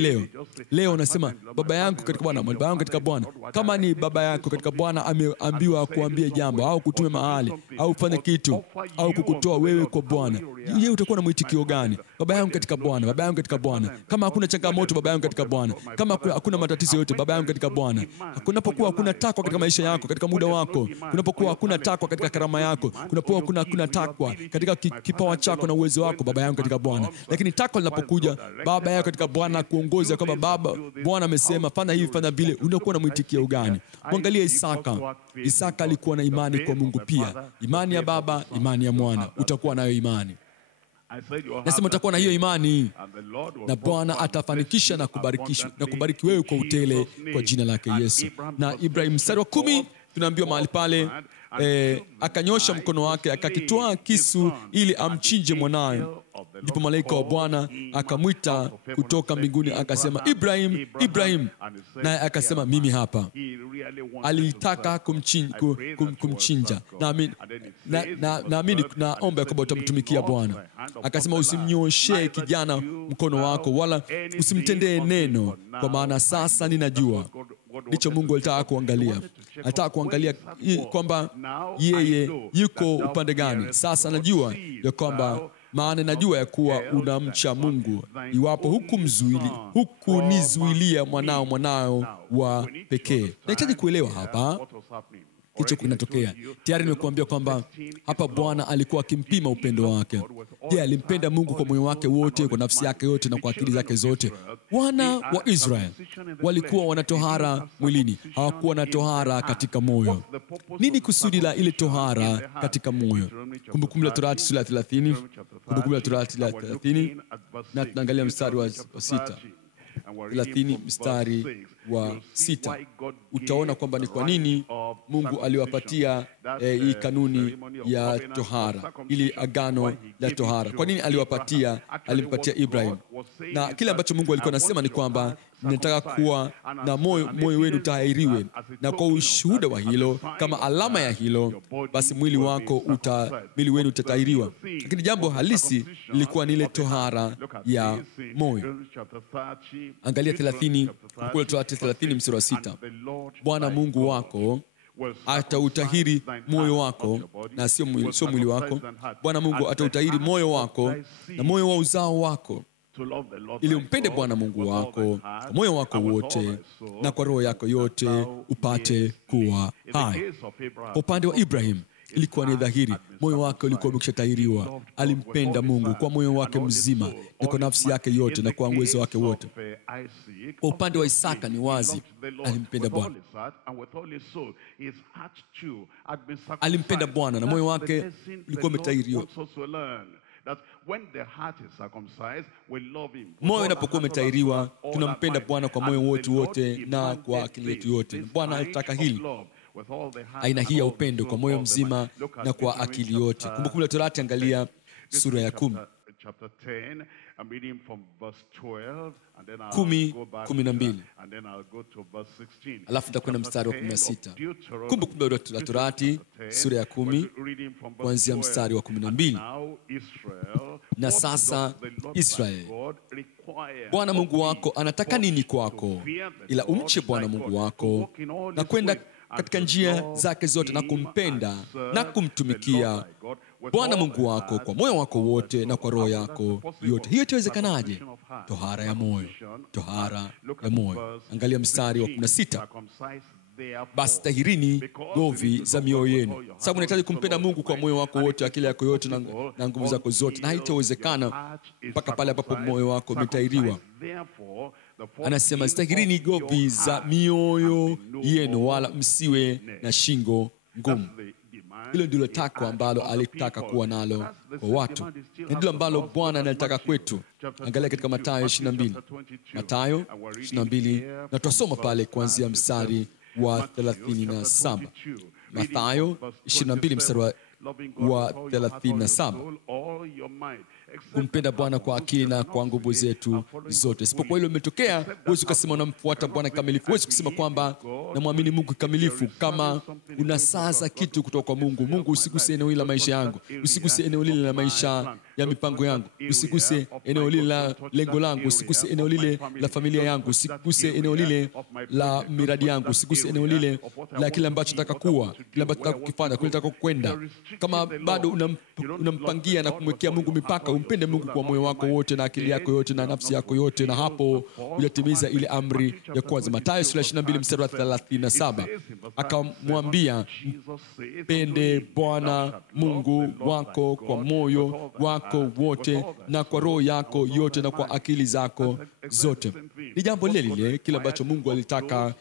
leo wanasema, baba yangu katika Bwana, baba yangu katika Bwana. Kama ni baba yako katika Bwana ameambiwa kuambia jambo au kutume mahali au fanye kitu au kukutoa wewe kwa Bwana, je, utakuwa na mwitikio gani? Baba yangu katika Bwana, baba yangu katika Bwana. Kama hakuna changamoto, baba yangu katika Bwana. Kama hakuna matatizo yote, baba yangu katika Bwana. Kunapokuwa hakuna takwa katika maisha yako, katika muda wako, kunapokuwa hakuna takwa katika karama yako, kunapokuwa hakuna takwa katika kipawa chako na uwezo wako, baba yangu katika Bwana. Lakini takwa linapokuja, baba yako katika Bwana kuongoza kwamba Bwana amesema fanya hivi, fanya vile, unakuwa na mwitikio gani? Mwangalie Isaka. Isaka alikuwa na imani kwa Mungu pia. Imani ya baba, imani ya mwana. Utakuwa nayo imani. Nasema utakuwa na hiyo imani, na Bwana atafanikisha na kubariki wewe kwa utele kwa jina lake Yesu. Na Ibrahim, mstari wa 10, tunaambiwa mahali pale, akanyosha mkono wake akakitoa kisu ili amchinje mwanawe. Ndipo malaika wa Bwana akamwita kutoka mbinguni akasema, Ibrahim, Ibrahim. Naye akasema, mimi hapa. Alitaka kumchinja. Naamini naomba kwamba utamtumikia Bwana. Akasema, usimnyoshee kijana mkono wako, wala usimtendee neno, kwa maana sasa ninajua. Ndicho Mungu alitaka kuangalia. Alitaka kuangalia kwamba yeye yuko upande gani. Sasa najua ya kwamba, maana najua ya kuwa unamcha Mungu, iwapo hukunizuilia mwanao wa pekee. Nahitaji kuelewa hapa kicho kinatokea. Tayari nimekuambia kwamba hapa Bwana alikuwa akimpima upendo wake. Je, alimpenda Mungu kwa moyo wake wote, kwa nafsi yake yote na kwa akili zake zote? Wana wa Israeli walikuwa wana tohara mwilini, hawakuwa na tohara katika moyo. Nini kusudi la ile tohara katika moyo? Kumbukumbu la Torati sura ya 30. Kumbukumbu la Torati la 30, na tunaangalia mstari wa 6. 30 mstari wa 6. Utaona kwamba ni kwa nini Mungu aliwapatia hii kanuni ya tohara, ili agano la tohara. Kwa nini alimpatia Ibrahim? Na kile ambacho Mungu alikuwa anasema ni kwamba, ninataka kuwa na moyo wenu tahiriwe, na kwa ushuhuda wa hilo, kama alama ya hilo, basi mwili wenu utatahiriwa. Lakini jambo halisi lilikuwa ni ile tohara ya moyo. Angalia 30, kule Torati 30 mstari wa 6. Bwana Mungu wako atautahiri moyo wako, na sio mwili wako. Bwana Mungu atautahiri moyo wako na moyo wa uzao wako, ili umpende Bwana Mungu wako kwa moyo wako wote na kwa roho yako yote, upate kuwa hai. Kwa upande wa Ibrahim ilikuwa ni dhahiri, moyo wake ulikuwa umeshatahiriwa. Alimpenda Mungu kwa moyo wake mzima na kwa nafsi yake yote na kwa uwezo wake wote. Kwa upande wa Isaka ni wazi, alimpenda Bwana. Alimpenda Bwana na moyo wake ulikuwa umetahiriwa. Moyo unapokuwa umetahiriwa, tunampenda Bwana kwa moyo wote na kwa akili yetu yote. Bwana alitaka hili, aina hii ya upendo kwa moyo mzima na kwa akili yote. Kumbukumbu la Torati, angalia sura ya 10. chapter 10. I'm reading from verse 12 and then I'll go back and then I'll go to verse 16. Alafu tutakwenda mstari wa 16. Kumbukumbu la Torati sura ya 10 kuanzia mstari wa 12. Na sasa Israeli, Bwana Mungu wako anataka nini kwako ila umche Bwana Mungu wako na kwenda katika njia zake zote na kumpenda na kumtumikia Bwana Mungu wako kwa moyo wako wote na kwa roho yako yote. Hiyo itawezekanaje? Tohara ya moyo. Tohara ya moyo. Angalia mstari wa 16. Basi tahirini govi za mioyo yenu. Sababu unahitaji kumpenda Mungu kwa moyo wako wote, akili yako yote na nguvu zako zote. Na haitawezekana mpaka pale ambapo moyo wako umetahiriwa. Anasema stahirini govi za mioyo yenu wala msiwe na shingo ngumu. Hilo ndilo takwa ambalo alitaka kuwa nalo kwa watu. Ndilo ambalo Bwana analitaka kwetu. Angalia katika Mathayo 22. Mathayo 22 na tutasoma pale kuanzia mstari wa 37. Mathayo 22 mstari wa 37. Kumpenda Bwana kwa akili na kwa nguvu zetu zote. Isipokuwa hilo limetokea, huwezi kusema unamfuata Bwana kikamilifu. Huwezi kusema kwamba namwamini Mungu kikamilifu kama unasasa kitu kutoka kwa Mungu. Mungu, usiguse eneo hili la maisha yangu. Usiguse eneo lile la maisha ya mipango yangu. Usiguse eneo lile la lengo langu. Usiguse eneo lile la familia yangu. Usiguse eneo lile la miradi yangu. Usiguse eneo lile la kile ambacho nataka kuwa, kile ambacho nataka kukifanya, kule nataka kwenda. Kama bado unampangia na kumwekea Mungu mipaka, umpende Mungu kwa moyo wako wote na akili yako yote na nafsi yako yote, na hapo hujatimiza ile amri ya kwanza. Mathayo 22 mstari wa 37. Akamwambia, mpende Bwana Mungu wako kwa moyo wako wote na kwa roho yako yote na kwa akili zako zote. Ni jambo lile kile ambacho Mungu alitaka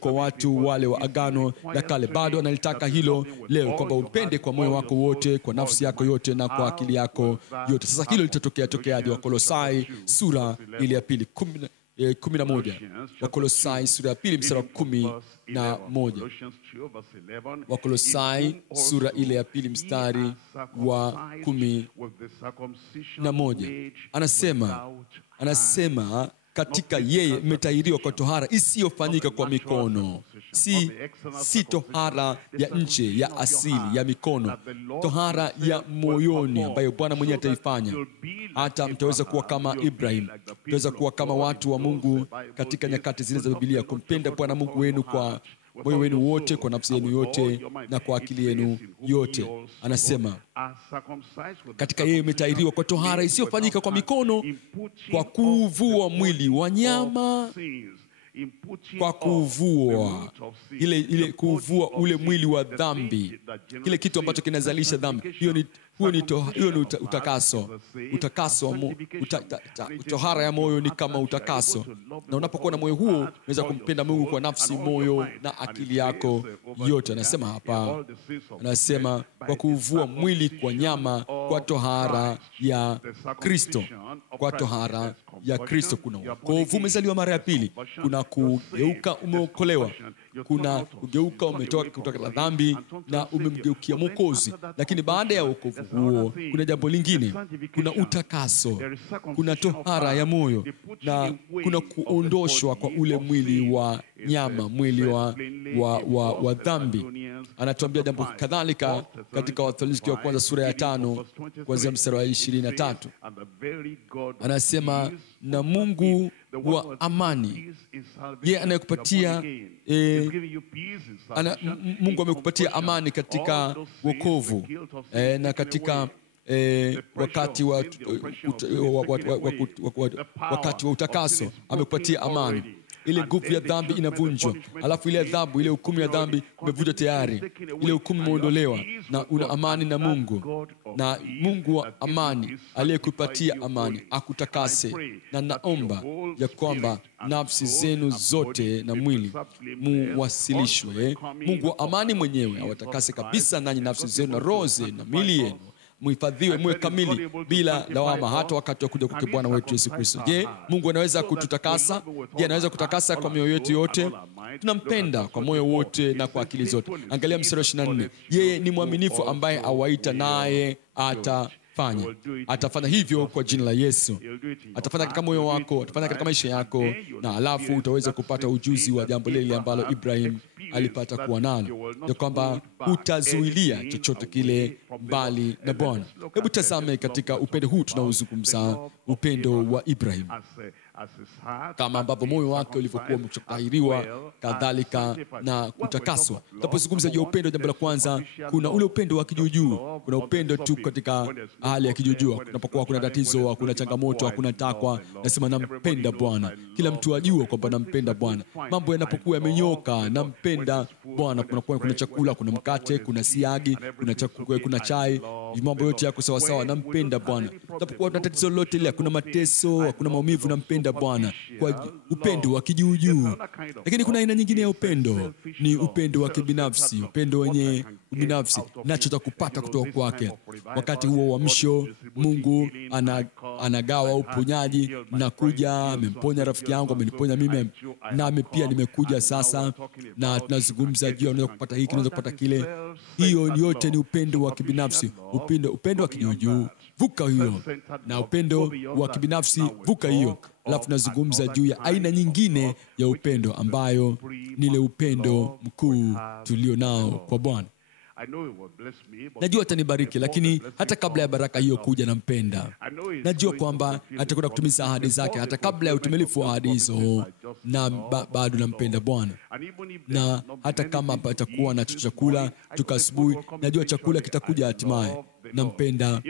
kwa watu wale wa Agano la Kale. Bado analitaka hilo leo, kwamba umpende kwa moyo wako wote, kwa nafsi yako yote na kwa akili yako yote. Sasa hilo litatokea hadi Wakolosai sura ile ya 11. Wakolosai sura ya 2 mstari wa 11. Wakolosai sura ile ya 2 mstari wa 11. Anasema katika yeye mmetahiriwa kwa tohara isiyofanyika kwa mikono. Si tohara ya nje ya asili ya mikono, tohara ya moyoni ambayo Bwana mwenyewe ataifanya. Hata mtaweza kuwa kama Ibrahim, mtaweza kuwa kama watu wa Mungu katika nyakati zile za Biblia, kumpenda Bwana Mungu wenu kwa moyo wenu wote, kwa nafsi yenu yote na kwa akili yenu yote. Anasema katika yeye mmetahiriwa kwa tohara isiyofanyika kwa mikono, kwa kuvua mwili wa nyama, kwa kuvua kuvua ule mwili wa dhambi, kile kitu ambacho kinazalisha dhambi. Hiyo ni utakaso. Tohara ya moyo ni kama utakaso, na unapokuwa na moyo huo unaweza kumpenda Mungu kwa nafsi, moyo na akili yako yote. Anasema hapa, anasema kwa kuvua mwili kwa nyama, kwa tohara ya Kristo. Kwa tohara ya Kristo kuna wokovu, umezaliwa mara ya pili. Kuna kugeuka, umeokolewa. Kuna kugeuka, umetoka kutoka dhambi na umemgeukia Mwokozi. Lakini baada ya wokovu huo kuna jambo lingine, kuna utakaso, kuna tohara ya moyo, na kuna kuondoshwa kwa ule mwili wa nyama, mwili wa dhambi. Anatuambia jambo kadhalika katika Wathesalonike wa kwanza sura ya 5 kuanzia mstari wa 23. Anasema, na Mungu wa amani, yeye anayekupatia Mungu amekupatia amani katika wokovu na katika wakati wa utakaso amekupatia amani. Ile nguvu ya dhambi inavunjwa, alafu ile adhabu, ile hukumu ya dhambi imevunjwa tayari. Ile hukumu imeondolewa na una amani na Mungu. Na Mungu wa amani aliyekupatia amani akutakase. Na naomba ya kwamba nafsi zenu zote na mwili muwasilishwe. Mungu wa amani mwenyewe awatakase kabisa, nanyi nafsi zenu na roho zenu na miili yenu muhifadhiwe, muwe kamili bila lawama hata wakati wa kuja kwake Bwana wetu Yesu Kristo. Je, Mungu anaweza kututakasa? Je, anaweza kutakasa kwa mioyo yetu yote? Tunampenda kwa moyo wote na kwa akili zote. Angalia mstari wa 24. Yeye ni mwaminifu ambaye awaita naye fanya. Atafanya hivyo kwa jina la Yesu. Atafanya katika moyo wako, atafanya katika maisha yako, na alafu utaweza kupata ujuzi wa jambo lile ambalo Ibrahim alipata kuwa nalo, ya kwamba utazuilia chochote kile mbali na Bwana. Hebu tazame katika upendo huu tunaozungumza, upendo wa Ibrahim, kama ambapo moyo wake ulivyokuwa umekutahiriwa, kadhalika na kutakaswa. Tunapozungumza juu ya upendo, jambo la kwanza, kuna ule upendo wa kijujuu. Kuna upendo tu katika hali ya kijujuu. Kunapokuwa kuna tatizo, kuna changamoto, kuna takwa, nasema nampenda Bwana. Kila mtu ajue kwamba nampenda Bwana. Mambo yanapokuwa yamenyoka, nampenda Bwana. Kuna chakula, kuna mkate, kuna siagi, kuna chai, mambo yote yako sawa sawa, nampenda Bwana. Tunapokuwa na tatizo lolote ile, kuna mateso, kuna maumivu, nampenda Bwana. Kwa upendo wa kijujuu. Lakini kuna aina nyingine ya upendo, ni upendo wa kibinafsi, upendo wenye ubinafsi, nacho tutakupata kutoka kwake. Wakati huo wa mwisho, Mungu anagawa uponyaji, na kuja amemponya rafiki yangu, ameniponya mimi, nami pia nimekuja sasa, na tunazungumza juu unaweza kupata hiki, unaweza kupata kile. Hiyo yote ni upendo wa kibinafsi. Upendo wa kijujuu, vuka hiyo, na upendo wa kibinafsi, vuka hiyo. Alafu nazungumza juu ya aina nyingine ya upendo, ambayo ni ile upendo mkuu tulio nao kwa Bwana. Najua atanibariki, lakini hata kabla ya baraka hiyo kuja, nampenda. Najua kwamba atakwenda kutimiza ahadi zake hata kabla ya utimilifu wa ahadi hizo, na bado nampenda Bwana. Na hata kama patakuwa na chakula tuka asubuhi, najua chakula kitakuja hatimaye. Nampenda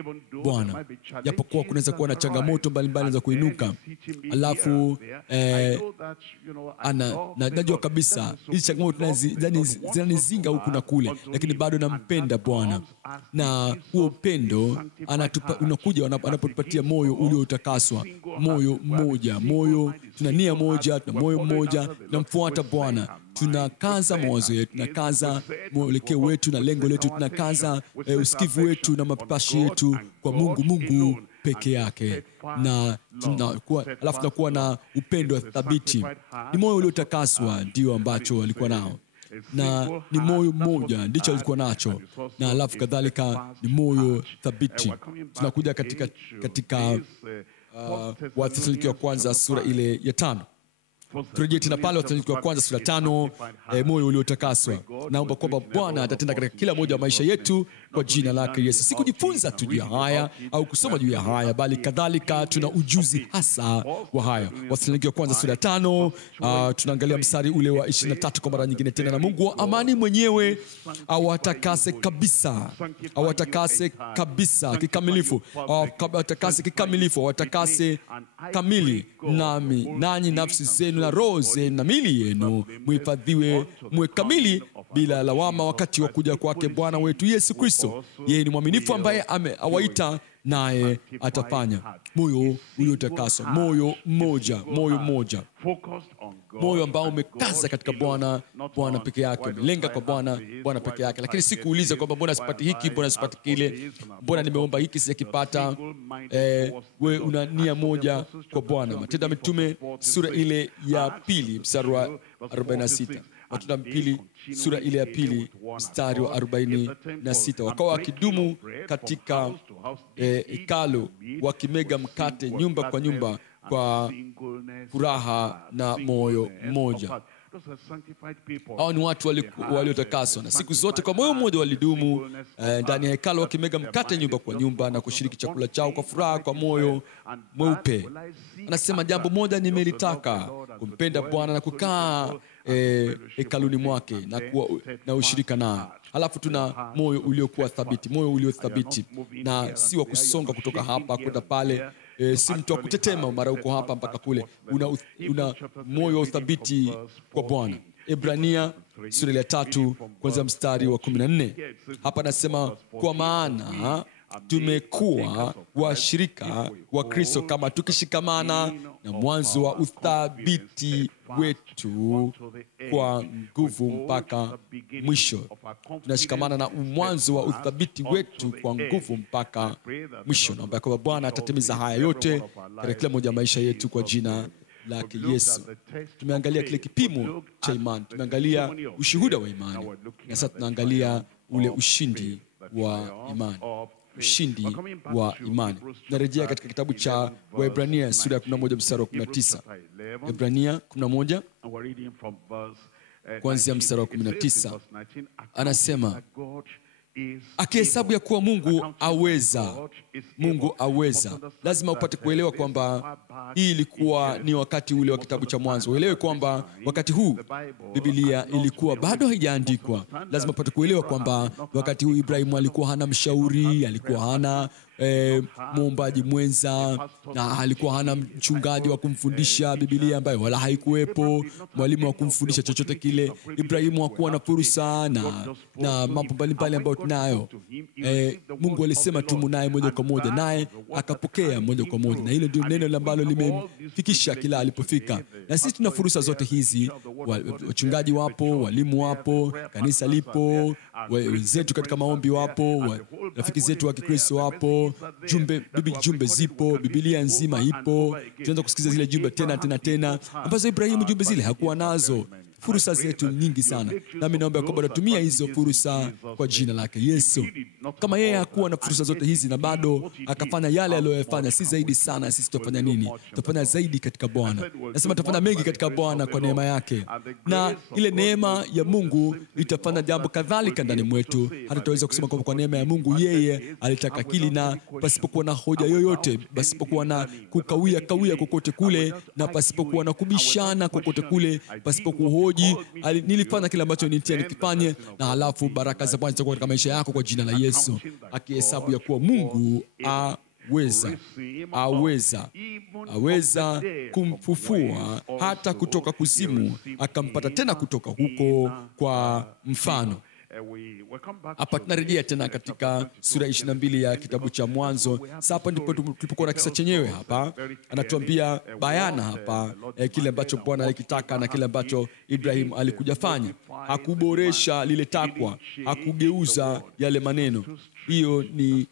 Bwana. Japokuwa kunaweza kuwa na changamoto mbalimbali za kuinuka, alafu najua kabisa hizi changamoto zinanizinga huku na kule, lakini bado nampenda Bwana. Na huo upendo unakuja anapotupatia moyo uliotakaswa, moyo mmoja, tuna nia moja, tuna moyo mmoja, tunamfuata Bwana. Tunakaza mawazo yetu, tunakaza mwelekeo wetu na lengo letu, tunakaza usikivu wetu na mapashi yetu kwa Mungu peke yake. Na alafu tunakuwa na upendo thabiti. Ni moyo uliotakaswa ndio ambacho alikuwa nao, na ni moyo mmoja ndicho alikuwa nacho, na alafu kadhalika ni moyo thabiti. Tunakuja katika Wathesalonike wa kwanza sura ile ya 5. Turejee tena pale Wathesalonike wa kwanza sura 5, moyo uliotakaswa. Naomba kwamba Bwana atatenda katika kila moja wa maisha yetu kwa jina lake Yesu. Si kujifunza tu juu ya haya au kusoma juu ya haya, bali kadhalika tuna ujuzi hasa wa haya. Wathesalonike wa kwanza sura 5, tunaangalia mstari ule wa 23 kwa mara nyingine tena. Na Mungu wa amani mwenyewe awatakase kabisa, kikamilifu, awatakase kamili, nanyi nafsi zenu na roho zenu na miili yenu muhifadhiwe mwe kamili bila lawama wakati wa kuja kwake Bwana wetu Yesu Kristo. Yeye ni mwaminifu ambaye amewaita, naye atafanya. Moyo uliotakaswa, moyo mmoja, moyo ambao umekaza katika Bwana peke yake, umelenga kwa Bwana peke yake. Lakini si kuuliza kwamba mbona sipati hiki, mbona sipati kile, mbona nimeomba hiki sijakipata. Wewe una nia moja kwa Bwana. Matendo ya Mitume sura ile ya 2 mstari wa 46. Matendo ya Mitume sura ile ya 2 mstari wa 46. Wakawa wakidumu katika hekalu, wakimega mkate nyumba kwa nyumba kwa furaha na moyo mmoja. Hao ni watu waliotakaswa, na siku zote kwa moyo mmoja walidumu ndani ya hekalu, wakimega mkate nyumba kwa nyumba na kushiriki chakula chao kwa furaha, kwa moyo mweupe. Anasema jambo moja nimelitaka, kumpenda Bwana na kukaa hekaluni mwake na ushirika naye. Halafu tuna moyo uliokuwa thabiti, moyo uliothabiti, na si wa kusonga kutoka hapa kwenda pale. Si mtu wa kutetema mara uko hapa mpaka kule. Una moyo wa uthabiti kwa Bwana. Ebrania sura ya 3 kuanzia mstari wa 14. Hapa nasema kwa maana tumekuwa washirika wa Kristo kama tukishikamana na mwanzo wa uthabiti wetu kwa nguvu mpaka mwisho. Tunashikamana na mwanzo wa uthabiti wetu kwa nguvu mpaka mwisho. Naomba kwamba Bwana atatimiza haya yote katika kila moja ya maisha yetu kwa jina lake Yesu. Tumeangalia kile kipimo cha imani, tumeangalia ushuhuda wa imani, na sasa tunaangalia ule ushindi wa imani. ushindi wa imani. Narejea katika kitabu cha Waebrania sura ya 11 mstari wa 19. Waebrania 11 kuanzia mstari wa 19. Anasema akihesabu ya kuwa Mungu aweza. Lazima upate kuelewa kwamba hii ilikuwa ni wakati ule wa kitabu cha Mwanzo. Uelewe kwamba wakati huu Biblia ilikuwa bado haijaandikwa. Lazima upate kuelewa kwamba wakati huu Ibrahimu alikuwa hana mshauri, alikuwa hana muombaji mwenza, na alikuwa hana mchungaji wa kumfundisha Biblia ambaye wala haikuwepo, mwalimu wa kumfundisha chochote kile. Ibrahimu hakuwa na fursa na mambo mbalimbali ambayo tunayo. Mungu alisema tu naye moja kwa moja, naye akapokea moja kwa moja, na hilo ndio neno ambalo limemfikisha kila alipofika. Na sisi tuna fursa zote hizi. Wachungaji wapo, walimu wapo, kanisa lipo, wenzetu katika maombi wapo, rafiki zetu wa Kikristo wapo, jumbe zipo, Biblia nzima ipo. Tunaanza kusikiza zile jumbe tena ambazo Ibrahimu jumbe zile hakuwa nazo. Fursa zetu nyingi sana. Nami naomba kwamba natumia hizo fursa kwa jina lake Yesu. Kama yeye hakuwa na fursa zote hizi na bado akafanya yale aliyofanya, si zaidi sana sisi tutafanya nini? Tutafanya zaidi katika Bwana. Nasema tutafanya mengi katika Bwana kwa neema yake. Na ile neema ya Mungu itafanya jambo kadhalika ndani mwetu. Hata tutaweza kusema kwamba kwa neema ya Mungu yeye alitaka kili, na pasipokuwa na hoja yoyote, pasipokuwa na kukawia kokote kule, na pasipokuwa na kubishana kokote kule, pasipokuwa nilifanya kile ambacho nilitia nikifanye, na halafu baraka za Bwana zitakuwa katika maisha yako kwa jina la Yesu. Akihesabu ya kuwa Mungu aweza kumfufua hata kutoka kuzimu, akampata tena kutoka huko. Kwa mfano hapa tunarejea tena katika sura 22 ya kitabu cha Mwanzo. Sasa hapa ndipo tulipokuwa na kisa chenyewe. Hapa anatuambia bayana hapa kile ambacho Bwana alikitaka na kile ambacho Ibrahim alikuja fanya. Hakuboresha lile takwa, hakugeuza yale maneno. Hiyo ni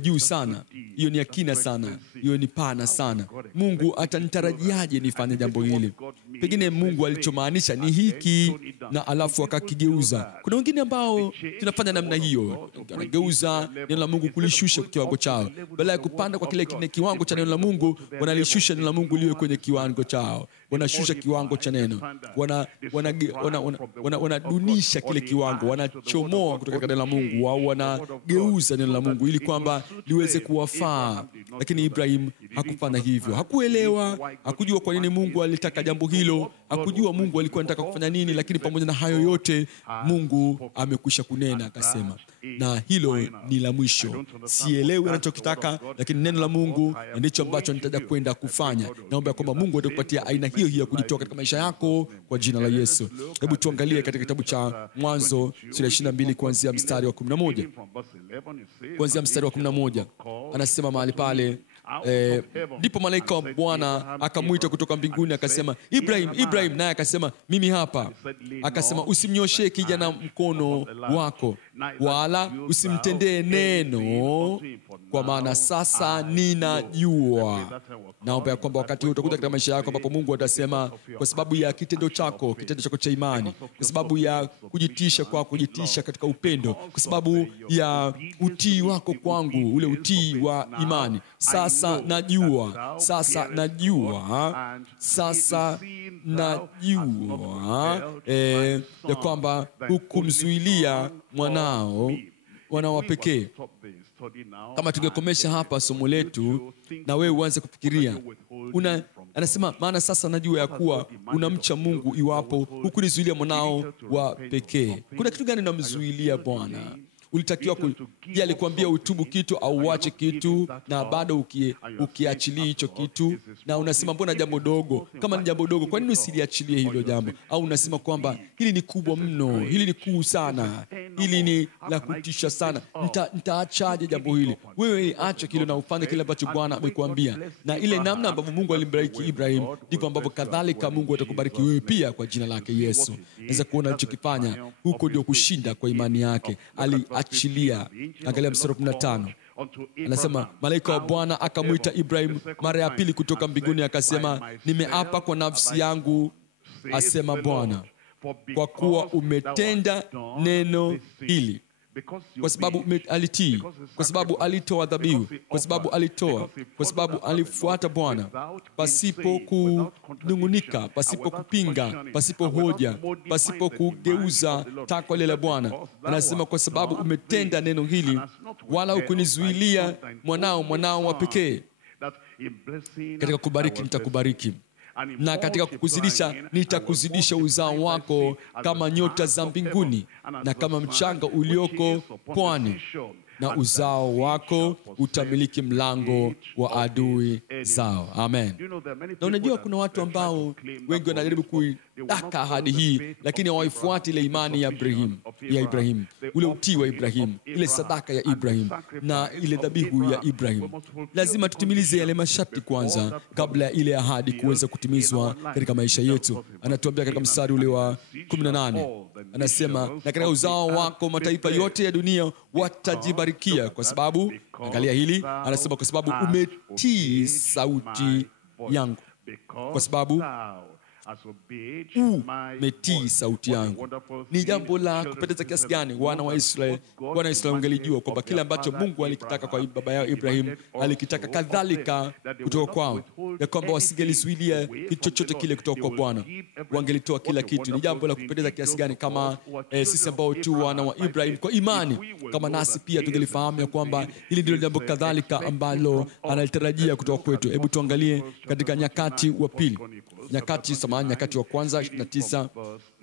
juu sana. Hiyo ni yakina sana. Hiyo ni pana sana. Mungu atanitarajiaje nifanye jambo hili? Pengine Mungu alichomaanisha ni hiki, na alafu akakigeuza. Kuna wengine ambao tunafanya namna hiyo, wanageuza neno la Mungu kulishusha kwa kiwango chao. Badala ya kupanda kwa kile kiwango cha neno la Mungu, wanalishusha neno la Mungu liwe kwenye kiwango chao. Wanashusha kiwango cha neno. Wanadunisha kile kiwango, wanachomoa kutoka kwa neno la Mungu, au wanageuza neno la Mungu ili kwamba liweze kuwafaa. Lakini Ibrahim hakufanya hivyo. Hakuelewa, hakujua kwa nini Mungu alitaka jambo hilo, hakujua Mungu alikuwa anataka kufanya nini. Lakini pamoja na hayo yote, Mungu amekwisha kunena akasema, na hilo ni la mwisho. Sielewi anachokitaka, lakini neno la Mungu ndicho ambacho nitaja kwenda kufanya. Naomba kwamba Mungu atakupatia aina hiyo ya kujitoa katika maisha yako kwa jina la Yesu. Hebu tuangalie katika kitabu cha Mwanzo sura 22 kuanzia mstari wa 11. Kuanzia mstari wa 11 anasema mahali pale, ndipo malaika wa Bwana akamwita kutoka mbinguni akasema, Ibrahim, Ibrahim, naye akasema, mimi hapa. Akasema, usimnyoshee kijana mkono wako, wala usimtendee neno, kwa maana sasa ninajua. Naomba ya kwamba wakati huu utakuja katika maisha yako ambapo Mungu atasema, kwa sababu ya kitendo chako cha imani, kwa sababu ya kujitisha katika upendo, kwa sababu ya utii wako kwangu, ule utii wa imani, sasa najua ya kwamba hukumzuilia mwanao wa pekee. Kama tungekomesha hapa somo letu na wewe uanze kufikiria, anasema, maana sasa najua ya kuwa unamcha Mungu iwapo hukunizuilia mwanao wa pekee. Kuna kitu gani unamzuilia Bwana? Ulitakiwa yeye alikwambia utubu kitu au uache kitu, na bado ukiachilia hicho kitu, na unasema mbona jambo dogo? Kama ni jambo dogo, kwa nini usiliachilie hilo jambo? Au unasema kwamba hili ni kubwa mno, hili ni kuu sana, hili ni la kutisha sana, nitaachaje jambo hili? Wewe acha kile na ufanye kile ambacho Bwana amekuambia. Na ile namna ambavyo Mungu alimbariki Ibrahim, ndipo ambavyo kadhalika Mungu atakubariki wewe pia kwa jina lake Yesu. Naweza kuona alichokifanya huko ndio kushinda kwa imani yake. Achilia. Angalia mstari wa 15. Anasema, malaika wa Bwana akamwita Ibrahim mara ya pili kutoka mbinguni akasema, nimeapa kwa nafsi yangu, asema Bwana, kwa kuwa umetenda neno hili. kwa sababu alitii, kwa sababu alitoa dhabihu, kwa sababu alitoa, kwa sababu alifuata Bwana pasipo kunungunika, pasipo kupinga, pasipo hoja, pasipo kugeuza takwa lile la Bwana. Anasema kwa sababu umetenda neno hili, wala ukunizuilia mwanao wa pekee. Katika kubariki nitakubariki, na katika kukuzidisha nitakuzidisha uzao wako kama nyota za mbinguni na kama mchanga ulioko pwani, na uzao wako utamiliki mlango wa adui zao. Amen. Na unajua kuna watu ambao wengi wanajaribu kuidaka ahadi hii, lakini hawaifuati ile imani ya Ibrahim, ule utii wa Ibrahim, ile sadaka ya Ibrahim na ile dhabihu ya Ibrahim. Lazima tutimilize yale masharti kwanza kabla ya ile ahadi kuweza kutimizwa katika maisha yetu. Anatuambia katika mstari ule wa 18, anasema na katika uzao wako mataifa yote ya dunia watajibarikia, kwa sababu, angalia hili, anasema kwa sababu umetii sauti yangu, kwa sababu umetii sauti yangu. Ni jambo la kupendeza kiasi gani wana wa Israeli wangelijua kwamba kile ambacho Mungu alikitaka kwa baba yao Ibrahim alikitaka kadhalika kutoka kwao, ya kwamba wasingelizuilia kitu chochote kile kutoka kwa Bwana, wangelitoa kila kitu. Ni jambo la kupendeza kiasi gani kama sisi ambao tu wana wa Ibrahim kwa imani, kama nasi pia tungelifahamu ya kwamba hili ndilo jambo kadhalika ambalo analitarajia kutoka kwetu. Hebu tuangalie katika Nyakati wa pili, Nyakati wa kwanza 29,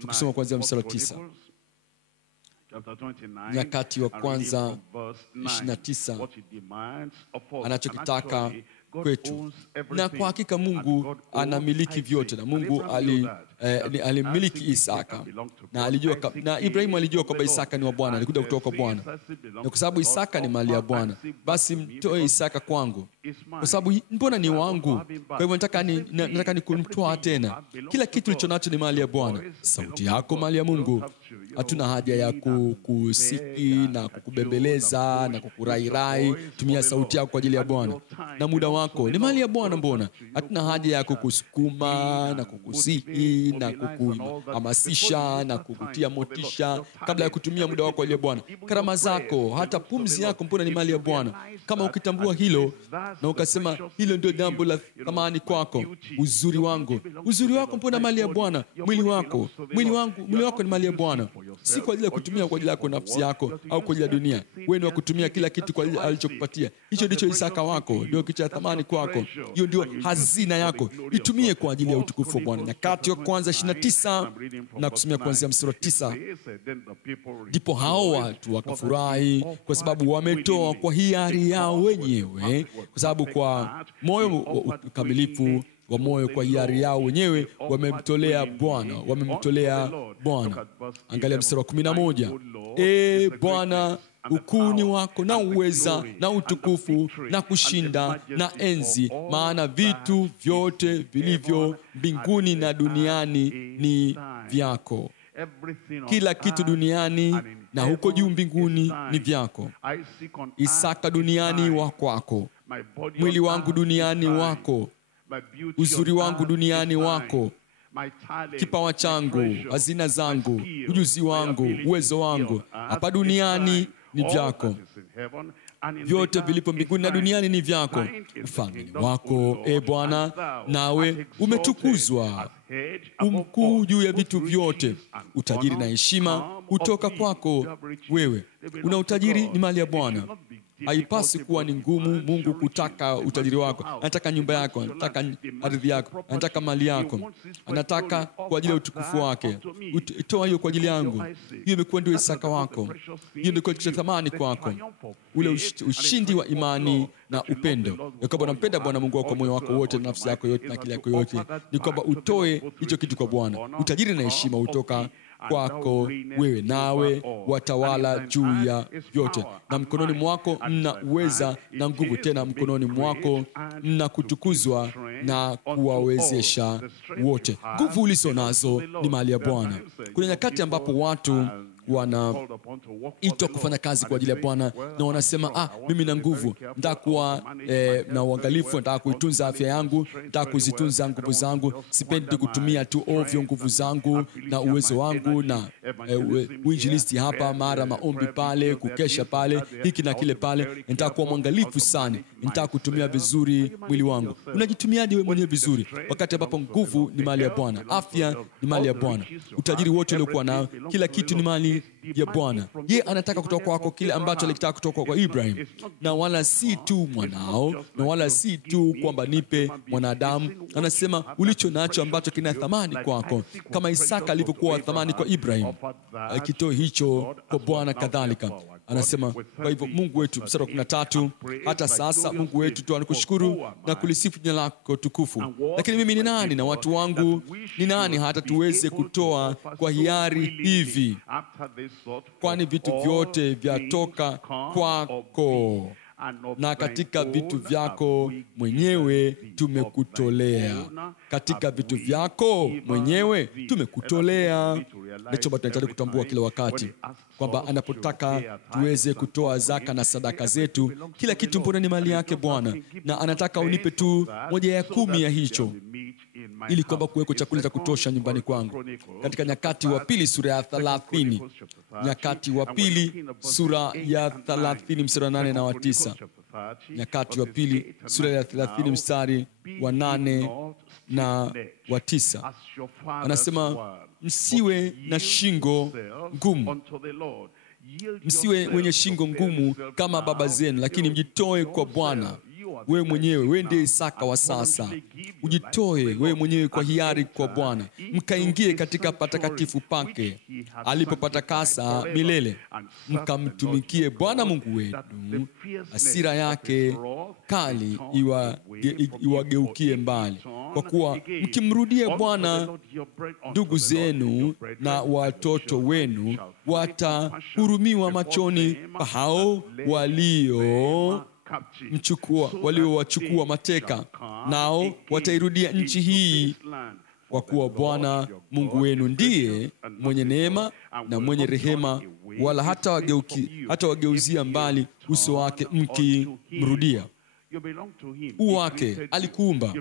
tukisoma kuanzia mstari wa 9. Nyakati wa kwanza 29, anachokitaka kwetu. Na kwa hakika Mungu anamiliki vyote, na Mungu alimiliki Isaka, na alijua, na Ibrahimu alijua kwamba Isaka ni wa Bwana, alikuja kutoka kwa Bwana, na kwa sababu Isaka ni mali ya Bwana, basi mtoe Isaka kwangu, kwa sababu mbona ni wangu. Kwa hivyo nataka ni kumtoa tena. Kila kitu ulicho nacho ni mali ya Bwana. Sauti yako mali ya Mungu. Hatuna haja ya kukusiki na kukubembeleza na kukurairai. Tumia sauti yako kwa ajili ya Bwana. Na muda wako ni mali ya Bwana. Mbona hatuna haja ya kukusukuma na kukusihi na kukuhamasisha na kukutia motisha kabla ya kutumia muda wako kwa ajili ya Bwana. Karama zako, hata pumzi yako, mbona ni mali ya Bwana. Kama ukitambua hilo na ukasema hilo ndio jambo la thamani kwako, uzuri wako mbona mali ya Bwana. Mwili wako ni mali ya Bwana, si kwa ajili ya kutumia kwa ajili yako nafsi yako au kwa ajili ya dunia. Wewe ni wa kutumia kila kitu kwa ajili alichokupatia. Hicho ndicho Isaka wako, ndio kitu cha thamani kwako. Hiyo ndio hazina yako, itumie kwa ajili ya utukufu wa Bwana. Nyakati wa kwanza 29 na kusomea kuanzia mstari wa 9. Ndipo hao watu wakafurahi kwa sababu wametoa kwa hiari yao wenyewe, kwa sababu kwa moyo ukamilifu wa moyo, kwa hiari yao wenyewe wamemtolea Bwana. Angalia mstari wa 11. Bwana, ukuu ni wako na uweza na utukufu na kushinda na enzi, maana vitu vyote vilivyo mbinguni na duniani ni vyako. Kila kitu duniani na huko juu mbinguni ni vyako. Isaka duniani wa kwako, mwili wangu duniani wako, uzuri wangu duniani wako, kipawa changu, hazina zangu, ujuzi wangu, uwezo wangu hapa duniani ni vyako. Vyote vilipo mbinguni na duniani ni vyako. Ufalme ni wako, Bwana, nawe umetukuzwa, umkuu juu ya vitu vyote. Utajiri na heshima hutoka kwako wewe. Una utajiri, ni mali ya Bwana. Haipasi kuwa ni ngumu Mungu kutaka utajiri wako. Anataka nyumba yako, anataka ardhi yako, anataka mali yako, anataka kwa ajili ya utukufu wake. Toa hiyo kwa ajili yangu. Hiyo imekuwa ndio Isaka wako. Hiyo ndio kitu cha thamani kwako. Ule ushindi wa imani na upendo. Ya kwamba unampenda Bwana Mungu wako kwa moyo wako wote, nafsi yako yote na akili yako yote. Ni kwamba utoe hicho kitu kwa Bwana. Utajiri na heshima hutoka kwako wewe, nawe watawala juu ya vyote. Na mkononi mwako mna uweza na nguvu, tena mkononi mwako mna kutukuzwa na kuwawezesha wote. Nguvu ulizo nazo ni mali ya Bwana. Kuna nyakati ambapo watu wanaitwa kufanya kazi kwa ajili ya Bwana, na wanasema mimi na nguvu, nataka kuwa na uangalifu, nataka kuitunza afya yangu, nataka kuzitunza nguvu zangu, sipendi kutumia tu ovyo nguvu zangu na uwezo wangu na uinjilisti hapa, mara maombi pale, kukesha pale, hiki na kile pale. Nataka kuwa mwangalifu sana, nataka kutumia vizuri mwili wangu. Unajitumiaje wewe mwenyewe vizuri wakati ambapo nguvu ni mali ya Bwana, afya ni mali ya Bwana, utajiri wote uliokuwa nao, kila kitu ni mali ya Bwana. Yeye anataka kutoka kwako kile ambacho alitaka kutoka kwa Ibrahim, na wala si tu mwanao, na wala si tu kwamba nipe mwanadamu. Anasema ulicho nacho ambacho kina thamani kwako, kama Isaka alivyokuwa thamani kwa Ibrahim, akitoa hicho kwa Bwana kadhalika. Anasema kwa hivyo Mungu wetu, mstari wa 13, hata sasa Mungu wetu tunakushukuru na kulisifu jina lako tukufu. Lakini mimi ni nani na watu wangu ni nani hata tuweze kutoa kwa hiari hivi? Kwani vitu vyote vyatoka kwako, na katika vitu vyako mwenyewe tumekutolea. Katika vitu vyako mwenyewe tumekutolea. Ndicho tunahitaji kutambua kila wakati, kwamba anapotaka tuweze kutoa zaka na sadaka zetu, kila kitu mbona ni mali yake Bwana, na anataka unipe tu 1/10 ya hicho, ili kwamba kuweko chakula cha kutosha nyumbani kwangu. Katika Nyakati wa Pili sura ya 30, Nyakati wa Pili sura ya 30 mstari wa 8 na wa 9. Nyakati wa Pili sura ya 30 mstari wa 8 na wa 9. Anasema msiwe na shingo ngumu, msiwe wenye shingo ngumu kama baba zenu, lakini mjitoe kwa Bwana wewe mwenyewe. Wewe ndiye Isaka wa sasa. Ujitoe wewe mwenyewe kwa hiari kwa Bwana, mkaingie katika patakatifu pake alipopatakasa milele, mkamtumikie Bwana Mungu wetu. Hasira yake kali iwageukie mbali, kwa kuwa mkimrudia Bwana, ndugu zenu na watoto wenu watahurumiwa machoni pa hao waliowachukua mateka, nao watairudia nchi hii, kwa kuwa Bwana Mungu wenu ndiye mwenye neema na mwenye rehema, wala hata wageuzia mbali uso wake mkimrudia. Uwake alikuumba,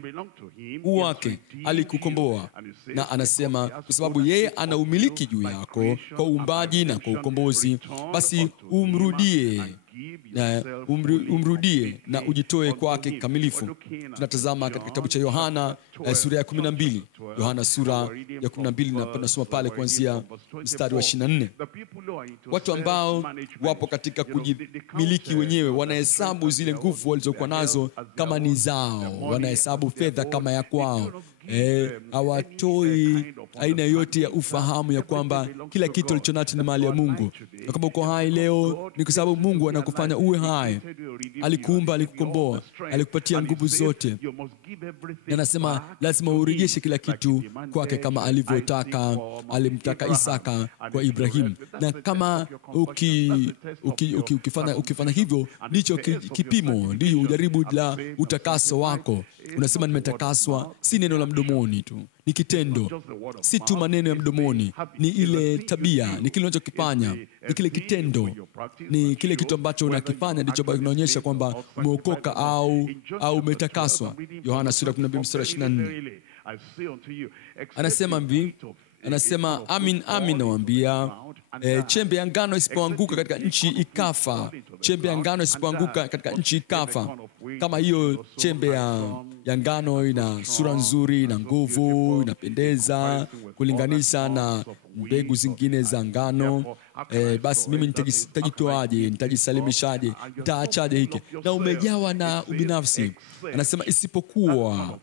uwake alikukomboa, na anasema kwa sababu yeye ana umiliki juu yako kwa uumbaji na kwa ukombozi, basi umrudie na ujitoe kwake kamilifu. Tunatazama katika kitabu cha Yohana sura ya 12, Yohana sura ya 12, na tunasoma pale kuanzia mstari wa 24. Watu ambao wapo katika kujimiliki wenyewe wanahesabu zile nguvu walizokuwa nazo kama ni zao, wanahesabu fedha kama ya kwao. Hawatoi aina yote ya ufahamu ya kwamba kila kitu alichonacho ni mali ya Mungu, na kama uko hai leo ni kwa sababu Mungu anakufanya uwe hai. Alikuumba, alikukomboa, alikupatia nguvu zote, na anasema lazima urejeshe kila kitu kwake kama alivyotaka, alimtaka Isaka kwa Ibrahim. Na kama ukifanya hivyo, ndicho kipimo, ndio ujaribu la utakaso wako. Unasema nimetakaswa, si neno la mdomoni tu, ni kitendo, si tu maneno ya mdomoni, ni ile tabia, ni kile unachokifanya, ni kile kitendo, ni kile kitu ambacho unakifanya ndicho kinaonyesha kwamba umeokoka au umetakaswa. Yohana sura 12 mstari 24. Anasema hivi, anasema amin amin nawaambia, chembe ya ngano isipoanguka katika nchi ikafa, chembe ya ngano isipoanguka katika nchi ikafa. Kama hiyo chembe ya ngano ina sura nzuri, ina nguvu, inapendeza kulinganisha na mbegu zingine za ngano, basi mimi nitajitoaje? Nitajisalimishaje? Nitaachaje hiki? Na umejawa na ubinafsi. Anasema isipokuwa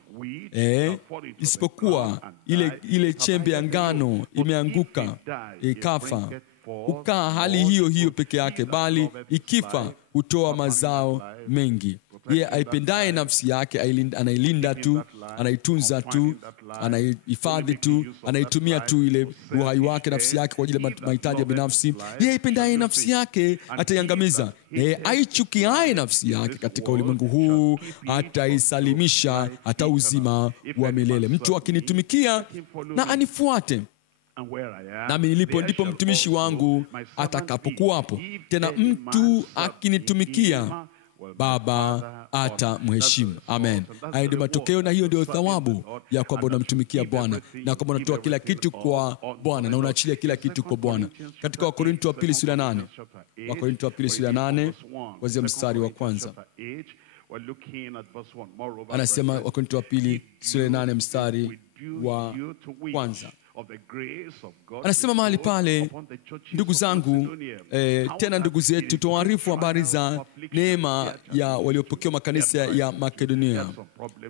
ile chembe ya ngano imeanguka ikafa, ukaa hali hiyo hiyo peke yake, bali ikifa hutoa mazao mengi. Yeye aipendaye nafsi yake anailinda tu, anaitunza tu, anaihifadhi tu, anaitumia tu ile uhai wake, nafsi yake kwa ajili ya mahitaji ya binafsi. Yeye aipendaye nafsi yake ataiangamiza, na yeye aichukiaye nafsi yake katika ulimwengu huu ataisalimisha hata uzima wa milele. Mtu akinitumikia na anifuate, nami nilipo ndipo mtumishi wangu atakapokuwapo. Tena mtu akinitumikia, Baba atamheshimu. Amen. Hayo ndio matokeo na hiyo ndio thawabu ya kwamba unamtumikia Bwana, na kwamba unatoa kila kitu kwa Bwana na unaachilia kila kitu kwa Bwana. Katika Wakorintho wa pili sura 8, Wakorintho wa pili sura 8 kuanzia mstari wa kwanza, anasema, Wakorintho wa pili sura 8 mstari wa kwanza, anasema mahali pale, ndugu zangu, tena ndugu zetu, tuwaarifu habari za neema ya waliopokea makanisa ya Makedonia,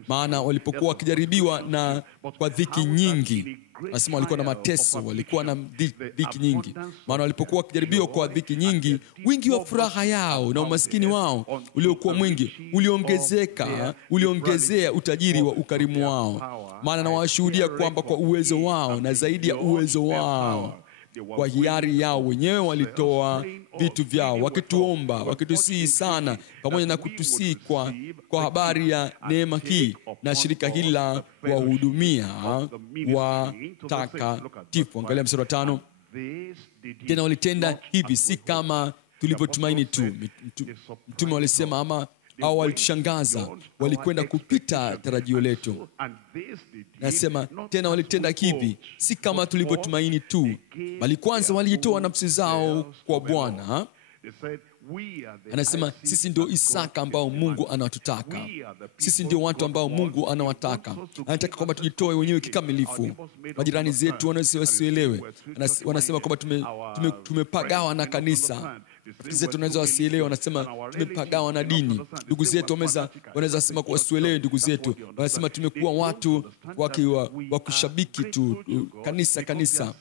maana walipokuwa wakijaribiwa na kwa dhiki nyingi, anasema walikuwa na mateso, walikuwa na dhiki nyingi, maana walipokuwa wakijaribiwa kwa dhiki nyingi, wingi wa furaha yao na umaskini wao uliokuwa mwingi uliongezea utajiri wa ukarimu wao. Maana nawashuhudia kwamba kwa uwezo wao na zaidi ya uwezo wao, kwa hiari yao wenyewe walitoa vitu vyao, wakituomba, wakitusihi sana, pamoja na kutusihi kwa habari ya neema hii na shirika hili la kuwahudumia watakatifu. Angalia mstari wa 5. Tena walitenda hivi si kama tulivyotumaini tu. Mtume walisema ama au walitushangaza, walikwenda kupita tarajio letu. Nasema tena walitenda hivi si kama tulivyotumaini tu, bali kwanza walijitoa nafsi zao kwa Bwana. Anasema sisi ndio Isaka ambao Mungu anatutaka. Sisi ndio watu ambao Mungu anawataka. Anataka kwamba tujitoe wenyewe kikamilifu. Majirani zetu wasielewe. Wanasema kwamba tumepagawa na kanisa. Rafiki zetu wanaweza wasielewe, wanasema tumepagawa na dini. Ndugu zetu wanaweza sema kwa wasielewe. Ndugu zetu wanasema tumekuwa watu wa kushabiki tu kanisa.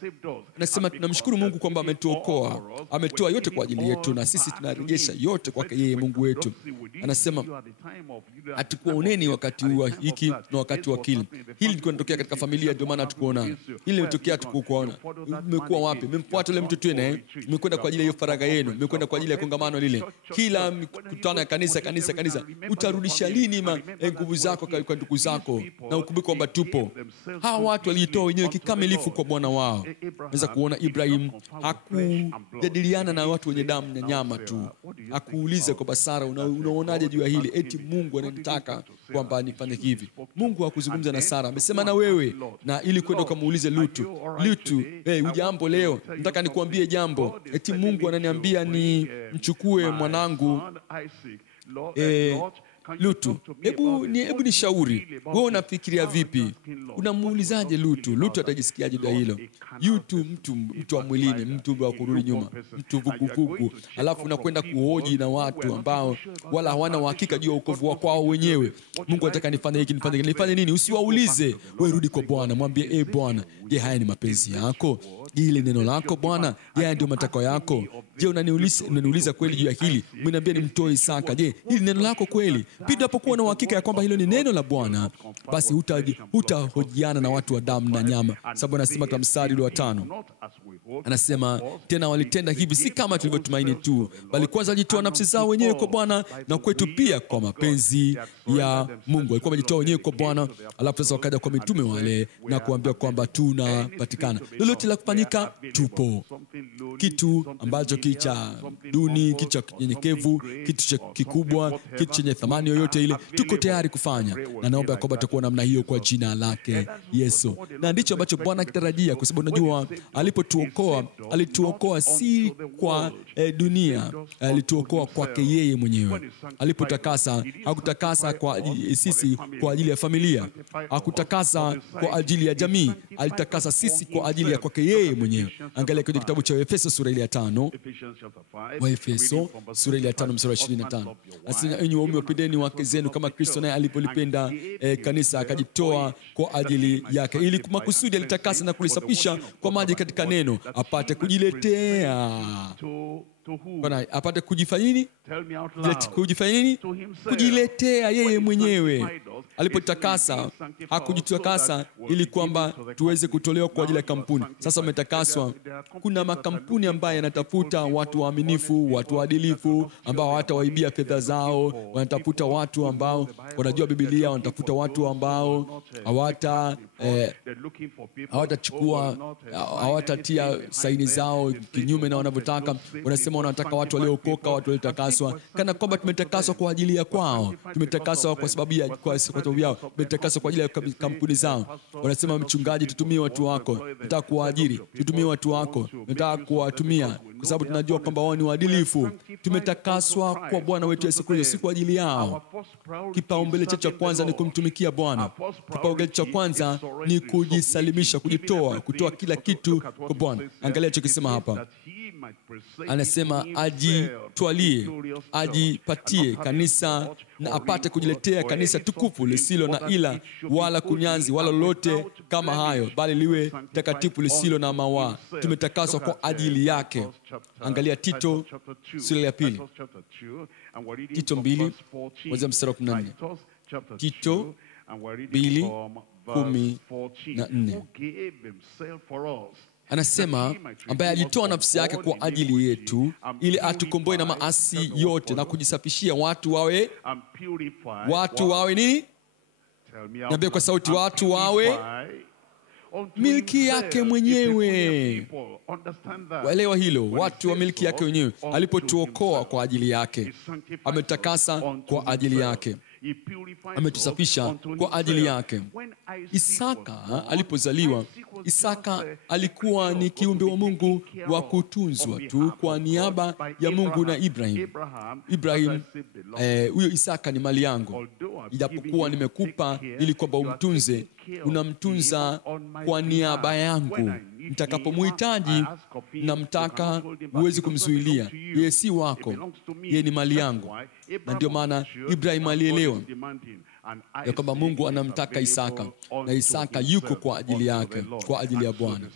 Anasema tunamshukuru Mungu kwamba ametuokoa, ametoa yote kwa ajili yetu, na sisi tunarejesha yote kwake yeye Mungu wetu. Anasema hatukuoneni wakati wa hiki na wakati wa kile. Hili liko linatokea katika familia, ndio maana hatukuona. Hili limetokea hatukuona. Mmekuwa wapi? Mmemfuata yule mtu twene, mmekwenda kwa ajili ya hiyo faragha yenu, mmekwenda kwa ajili ya kongamano lile. Kila mkutano ya kanisa, utarudisha lini nguvu zako kwa ndugu zako, na ukumbuke kwamba tupo. Hawa watu walijitoa wenyewe kikamilifu kwa Bwana wao. Unaweza kuona Ibrahim hakujadiliana na watu wenye damu na nyama tu. Hakuuliza kwa basara, unaonaje juu ya hili? Eti Mungu ananitaka kwamba nifanye hivi. Mungu hakuzungumza na Sara, amesema na wewe, na ili kwenda ukamuulize Lutu, ujambo leo, nataka nikuambie jambo. Eti Mungu ananiambia ni mchukue mwanangu Lutu. Hebu nishauri, wewe unafikiria vipi? Unamuulizaje Lutu? Lutu atajisikiaje juu hilo? Mtu wa mwilini, mtu wa kurudi nyuma, mtu vuguvugu, alafu unakwenda kuhoji na watu ambao wala hawana uhakika juu ya wokovu wao kwao wenyewe. Mungu anataka nifanye hiki, nifanye nini? Usiwaulize, wewe rudi kwa Bwana, mwambie Bwana, je, haya ni mapenzi yako? Ile neno lako Bwana, je, ndio matakwa yako? Je, unaniuliza kweli juu ya hili? Umeniambia nimtoe Isaka. Je, hili neno lako kweli? Pindi unapokuwa na uhakika ya kwamba hilo ni neno la Bwana, basi hutahojiana na watu wa damu na nyama. Sababu anasema kwa mstari wa 5, anasema tena walitenda hivi si kama tulivyotumaini tu, bali kwanza walijitoa nafsi zao wenyewe kwa Bwana, na kwetu pia kwa mapenzi ya Mungu. Walikuwa wamejitoa wenyewe kwa Bwana, alafu sasa wakaja kwa mitume wale na kuambia kwamba tunapatikana. Lolote la kufanyika, tupo. Kitu ambacho kicha duni, kicha nyenyekevu, kitu cha kikubwa, kitu chenye thamani yoyote ile, tuko tayari kufanya. Na naomba kwamba tutakuwa namna hiyo kwa jina lake Yesu. Na ndicho ambacho Bwana akitarajia, kwa sababu unajua alituokoa si kwa dunia, alituokoa kwake yeye mwenyewe. Alipotakasa, hakutakasa kwa sisi kwa ajili ya familia, hakutakasa kwa ajili ya jamii, alitakasa sisi kwa ajili ya kwake yeye mwenyewe. Angalia kwenye kitabu cha Efeso sura ile ya 5. Waefeso sura ile ya 5 mstari wa 25. Asema enyi waume wapendeni wake zenu kama Kristo naye alipolipenda kanisa akajitoa kwa ajili yake, ili makusudi alitakasa na kulisafisha kwa maji katika neno, apate kujiletea Bwana apate kujifanya nini? Tell me out loud. Kujifanya nini? To himself. Kujiletea yeye When he mwenyewe. sanctified us, Alipotakasa, it's really sanctified hakujitakasa so that we'll ili be kwamba given to the tuweze company. kutolewa kwa ajili ya Now you are kampuni. sanctified. Sasa umetakaswa. There are companies Kuna that are makampuni looking ambayo for yanatafuta faithful watu people, waaminifu, honest watu people waadilifu that will ambao not hawatawaibia steal fedha your zao, money. They're wanatafuta looking for watu people ambao who know the Bible. wanajua They're Biblia, looking wanatafuta for watu those who ambao will not, hawata They're looking for people who hawatachukua will not, sign hawatatia anything saini behind zao them. They say kinyume they na want wanavyotaka. those same Wanasema people, wanataka watu sanctified waliokoka, people. watu waliotakaswa, And people kana kwamba tumetakaswa kwa ajili ya kwao, tumetakaswa kwa sababu ya kwa sababu yao, tumetakaswa kwa ajili ya kampuni zao. Wanasema mchungaji, tutumie watu wako, nataka kuwaajiri, tutumie watu wako, nataka kuwatumia kwa sababu tunajua kwamba wao ni waadilifu. Tumetakaswa kwa Bwana wetu Yesu Kristo, si kwa ajili yao. Kipaumbele cha kwanza ni kumtumikia Bwana. Kipaumbele cha kwanza ni kujisalimisha, kujitoa, kutoa kila kitu kwa Bwana. Angalia chokisema hapa. Anasema ajitwalie, ajipatie kanisa na apate kujiletea kanisa tukufu lisilo na ila wala kunyanzi wala lolote kama hayo, bali liwe takatifu lisilo na mawaa. Tumetakaswa kwa ajili yake. Angalia Tito sura ya 2. Tito 2 kuanzia mstari wa 14. Tito 2:14. Anasema ambaye alitoa nafsi yake kwa ajili yetu ili atukomboe na maasi yote na kujisafishia watu wawe nini? Niambie kwa sauti, watu wawe milki yake mwenyewe. Waelewa hilo, watu wa milki yake wenyewe. Alipotuokoa kwa ajili yake, ametakasa kwa ajili yake, ametusafisha kwa ajili yake. Isaka alipozaliwa, Isaka alikuwa ni kiumbe wa Mungu wa kutunzwa tu kwa niaba ya Mungu na Ibrahim. Huyo Isaka ni mali yangu, ijapokuwa nimekupa ili kwamba umtunze, unamtunza kwa niaba yangu. Nitakapomhitaji namtaka, huwezi kumzuilia. Yeye si wako, yeye ni mali yangu. Na ndio maana Ibrahim alielewa ya kwamba Mungu anamtaka Isaka, na Isaka yuko kwa ajili yake, kwa ajili ya Bwana.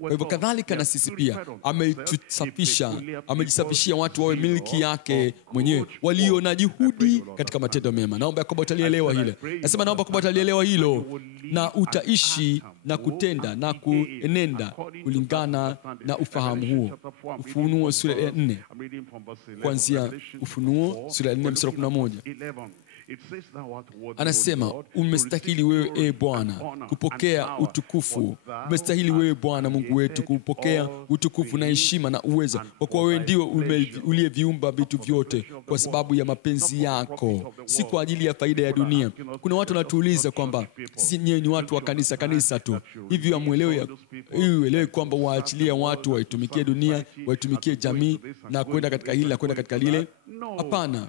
Kwa hivyo kadhalika na sisi pia ametusafisha, amejisafishia watu wawe milki yake mwenyewe, walio na juhudi katika matendo mema. Naomba kwamba utalielewa hilo. Nasema naomba kwamba utalielewa hilo, na utaishi na kutenda na kuenenda kulingana na ufahamu huo. Ufunuo sura ya 4, kuanzia Ufunuo sura ya 4 mstari wa 11. Anasema umestahili wewe Bwana kupokea utukufu. Umestahili wewe Bwana Mungu wetu kupokea utukufu na heshima na uweza, kwa kuwa wewe ndiwe uliyeviumba vitu vyote kwa sababu ya mapenzi yako, si kwa ajili ya faida ya dunia. Kuna watu wanatuuliza kwamba sisi nyewe ni watu wa kanisa tu. Hivi uelewe kwamba waachilia watu waitumikie dunia, waitumikie jamii na kwenda katika hili na kwenda katika lile? Hapana.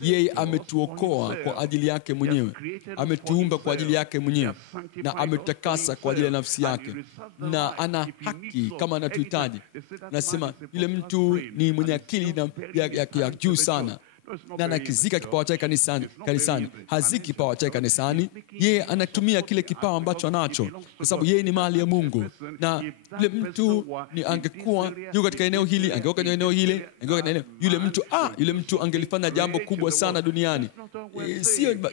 Yeye ametuokoa kwa ajili yake mwenyewe, ametuumba kwa ajili yake mwenyewe, na ametakasa kwa ajili ya nafsi yake, na ana haki kama anatuhitaji. Nasema yule mtu ni mwenye akili ya juu sana, na anakizika kipawa chake kanisani. Haziki kipawa chake kanisani, yeye anatumia kile kipawa ambacho anacho, kwa sababu yeye ni mali ya Mungu. Na yule mtu ni angekuwa yuko katika eneo hili, angekuwa katika eneo hile, angekuwa katika eneo yule mtu angelifanya jambo kubwa sana duniani.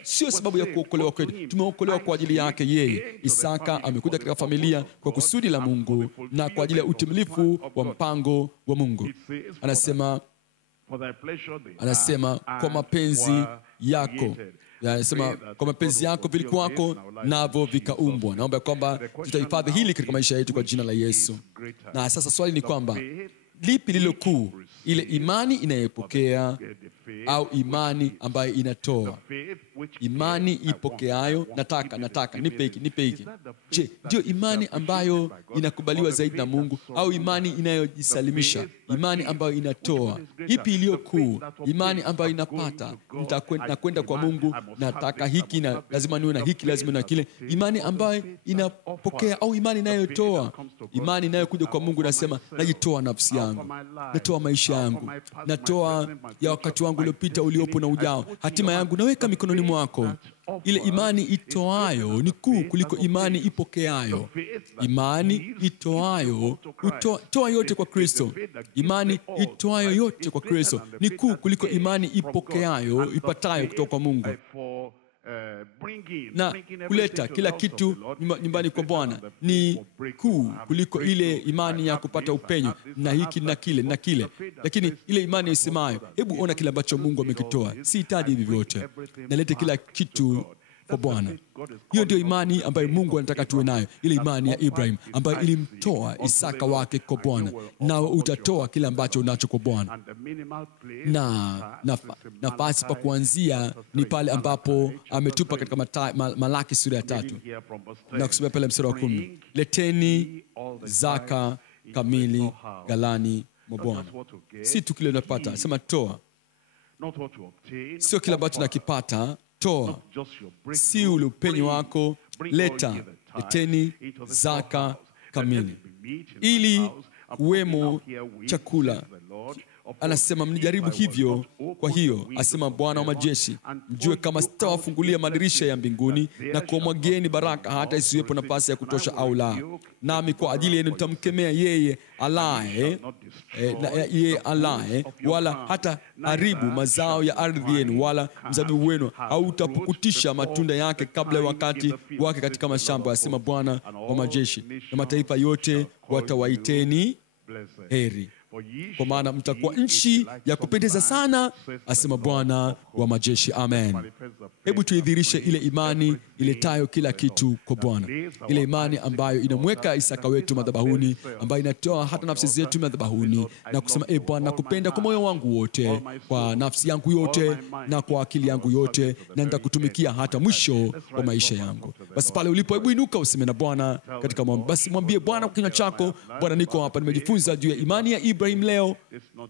Sio sababu ya kuokolewa kwetu. Tumeokolewa kwa ajili yake yeye. Isaka amekuja katika familia kwa kusudi la Mungu na kwa ajili ya utimilifu wa mpango wa Mungu. Anasema kwa mapenzi yako, anasema kwa mapenzi yako vilikuwako, navyo vikaumbwa. Naomba kwamba tutahifadhi hili katika maisha yetu kwa jina la Yesu. Na sasa swali ni kwamba lipi lilo kuu, ile imani inayopokea au imani ambayo inatoa? Imani ipokeayo, nataka nipe hiki. Je, ndio imani ambayo inakubaliwa zaidi na Mungu, au imani inayojisalimisha, imani ambayo inatoa? Ipi iliyo kuu? Imani ambayo inapata, nakwenda kwa Mungu, nataka hiki na lazima niwe na hiki, lazima na kile. Imani ambayo inapokea au imani inayotoa? Imani inayokuja kwa Mungu nasema, najitoa nafsi yangu, natoa maisha yangu, natoa ya wakati wangu uliopita, uliopo na ujao, hatima yangu naweka mikononi mwako. wako. Ile imani itoayo ni kuu kuliko imani ipokeayo. Imani itoayo toa yote kwa Kristo. Imani itoayo yote kwa Kristo ni kuu kuliko imani ipokeayo, ipatayo kutoka kwa Mungu. Na kuleta kila kitu nyumbani kwa Bwana ni kuu kuliko ile imani ya kupata upenyo na hiki na kile na kile. Lakini ile imani isemayo, hebu ona kile ambacho Mungu amekitoa, sihitaji hivi vyote, nalete kila kitu kwa Bwana. Hiyo ndio imani ambayo Mungu anataka tuwe nayo, ile imani ya Ibrahim ambayo ilimtoa Isaka wake kwa Bwana. Na utatoa kile ambacho unacho kwa Bwana. Na nafasi pa kuanzia ni pale ambapo ametupa katika Malaki sura ya 3. Na kusema pale mstari wa 10. Leteni zaka kamili ghalani mwa Bwana. Si tu kile unapata, sema toa. Sio kile ambacho nakipata, toa. Si ule upenyo wako, leta. Leteni zaka kamili. Ili kuwemo chakula. Anasema mnijaribu hivyo, kwa hiyo asema Bwana wa majeshi, mjue kama sitawafungulia madirisha ya mbinguni na kuwamwagieni baraka hata isiwepo nafasi ya kutosha au la. Nami kwa ajili yenu nitamkemea yeye alaye, wala hata haribu mazao ya ardhi yenu, wala mzabibu wenu hautapukutisha matunda yake kabla ya wakati wake katika mashamba, asema Bwana wa majeshi. Na mataifa yote watawaiteni heri, kwa maana mtakuwa nchi ya kupendeza sana, asema Bwana wa majeshi. Amen. Hebu tuidhirishe ile imani iletayo kila kitu kwa Bwana. Ile imani ambayo inamweka Isaka wetu madhabahuni, ambayo inatoa hata nafsi zetu madhabahuni na kusema, Bwana, nakupenda kwa moyo wangu wote, kwa nafsi yangu yote na kwa akili yangu yote, na nitakutumikia hata mwisho wa maisha yangu. Basi pale ulipo, hebu inuka useme na Bwana katika maombi. Basi mwambie Bwana kwa kinywa chako, Bwana, niko hapa, nimejifunza juu ya imani ya Ibrahim leo,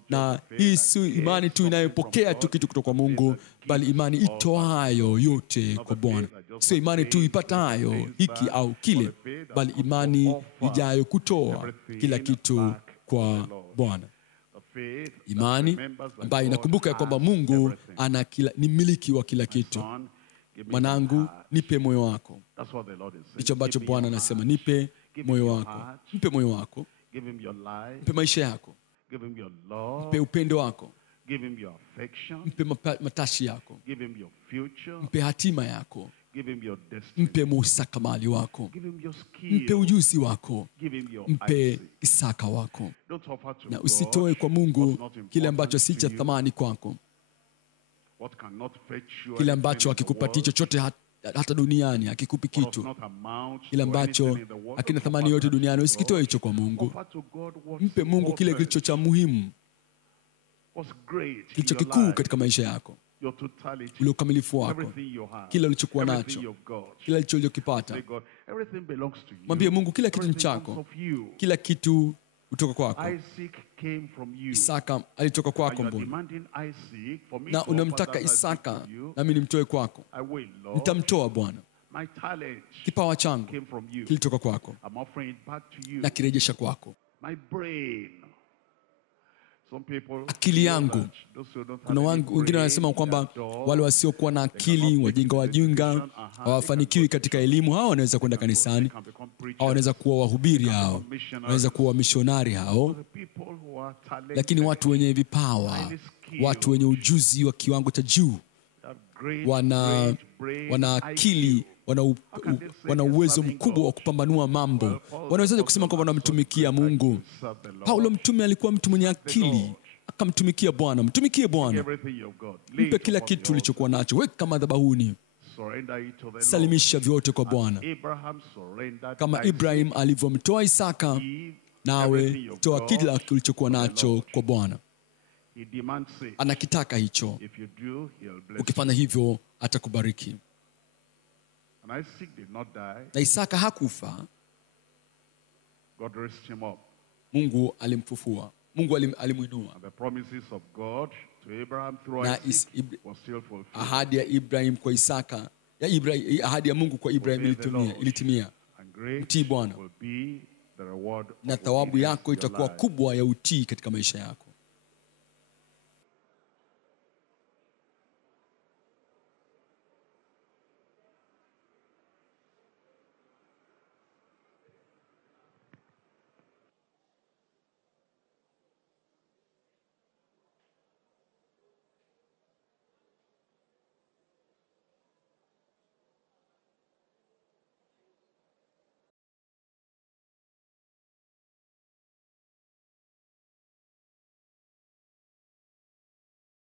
na hii si imani tu inayopokea tu kitu kutoka kwa Mungu, bali imani itoayo yote kwa Bwana. Sio imani tu ipatayo hiki au kile, bali imani ijayo kutoa kila kitu kwa Bwana. Imani ambayo inakumbuka ya kwamba Mungu ni mmiliki wa kila kitu. Mwanangu, nipe moyo wako. Ndicho ambacho Bwana anasema, nipe moyo wako. Mpe moyo wako. Mpe maisha yako. Mpe upendo wako. Mpe matashi yako. Mpe hatima yako. Mpe mustakabali wako. Mpe ujuzi wako. Mpe Isaka wako. Na usitoe kwa Mungu kile ambacho si cha thamani kwako, kile ambacho hakikupatii chochote hata duniani, hakikupi kitu. Kile ambacho hakina thamani yote duniani, usikitoe hicho kwa Mungu. Mpe Mungu kile kilicho cha muhimu, kilicho kikuu katika maisha yako, ule ukamilifu wako, kila ulichokuwa nacho, kila ulichokipata. Mwambie Mungu kila kitu ni chako, kila kitu kutoka kwako. Isaka alitoka kwako Mbona, na unamtaka Isaka nami nimtoe kwako. Nitamtoa Bwana. Kipawa changu kilitoka kwako na kirejesha kwako. Akili yangu. Kuna wengine wanasema kwamba wale wasiokuwa na akili, wajinga, hawafanikiwi katika elimu. Hao wanaweza kwenda kanisani, hao wanaweza kuwa wahubiri, hao wanaweza kuwa wamishonari hao. Lakini watu wenye vipawa, watu wenye ujuzi wa kiwango cha juu, wana akili, wana uwezo mkubwa wa kupambanua mambo. Wanawezaje kusema kwamba wanamtumikia Mungu? Paulo mtume alikuwa mtu mwenye akili, akamtumikia Bwana. Mtumikie Bwana. Mpe kila kitu ulichokuwa nacho, weka madhabahuni. Salimisha vyote kwa Bwana. Kama Ibrahim alivyomtoa Isaka, nawe toa kila ulichokuwa nacho kwa Bwana. Anakitaka hicho. Ukifanya hivyo atakubariki. Na Isaka hakufa. Mungu alimfufua. Mungu alimuinua. Na ahadi ya Ibrahim kwa Isaka, ahadi ya Mungu kwa Ibrahim ilitimia. Mtii Bwana, na thawabu yako itakuwa kubwa ya utii katika maisha yako.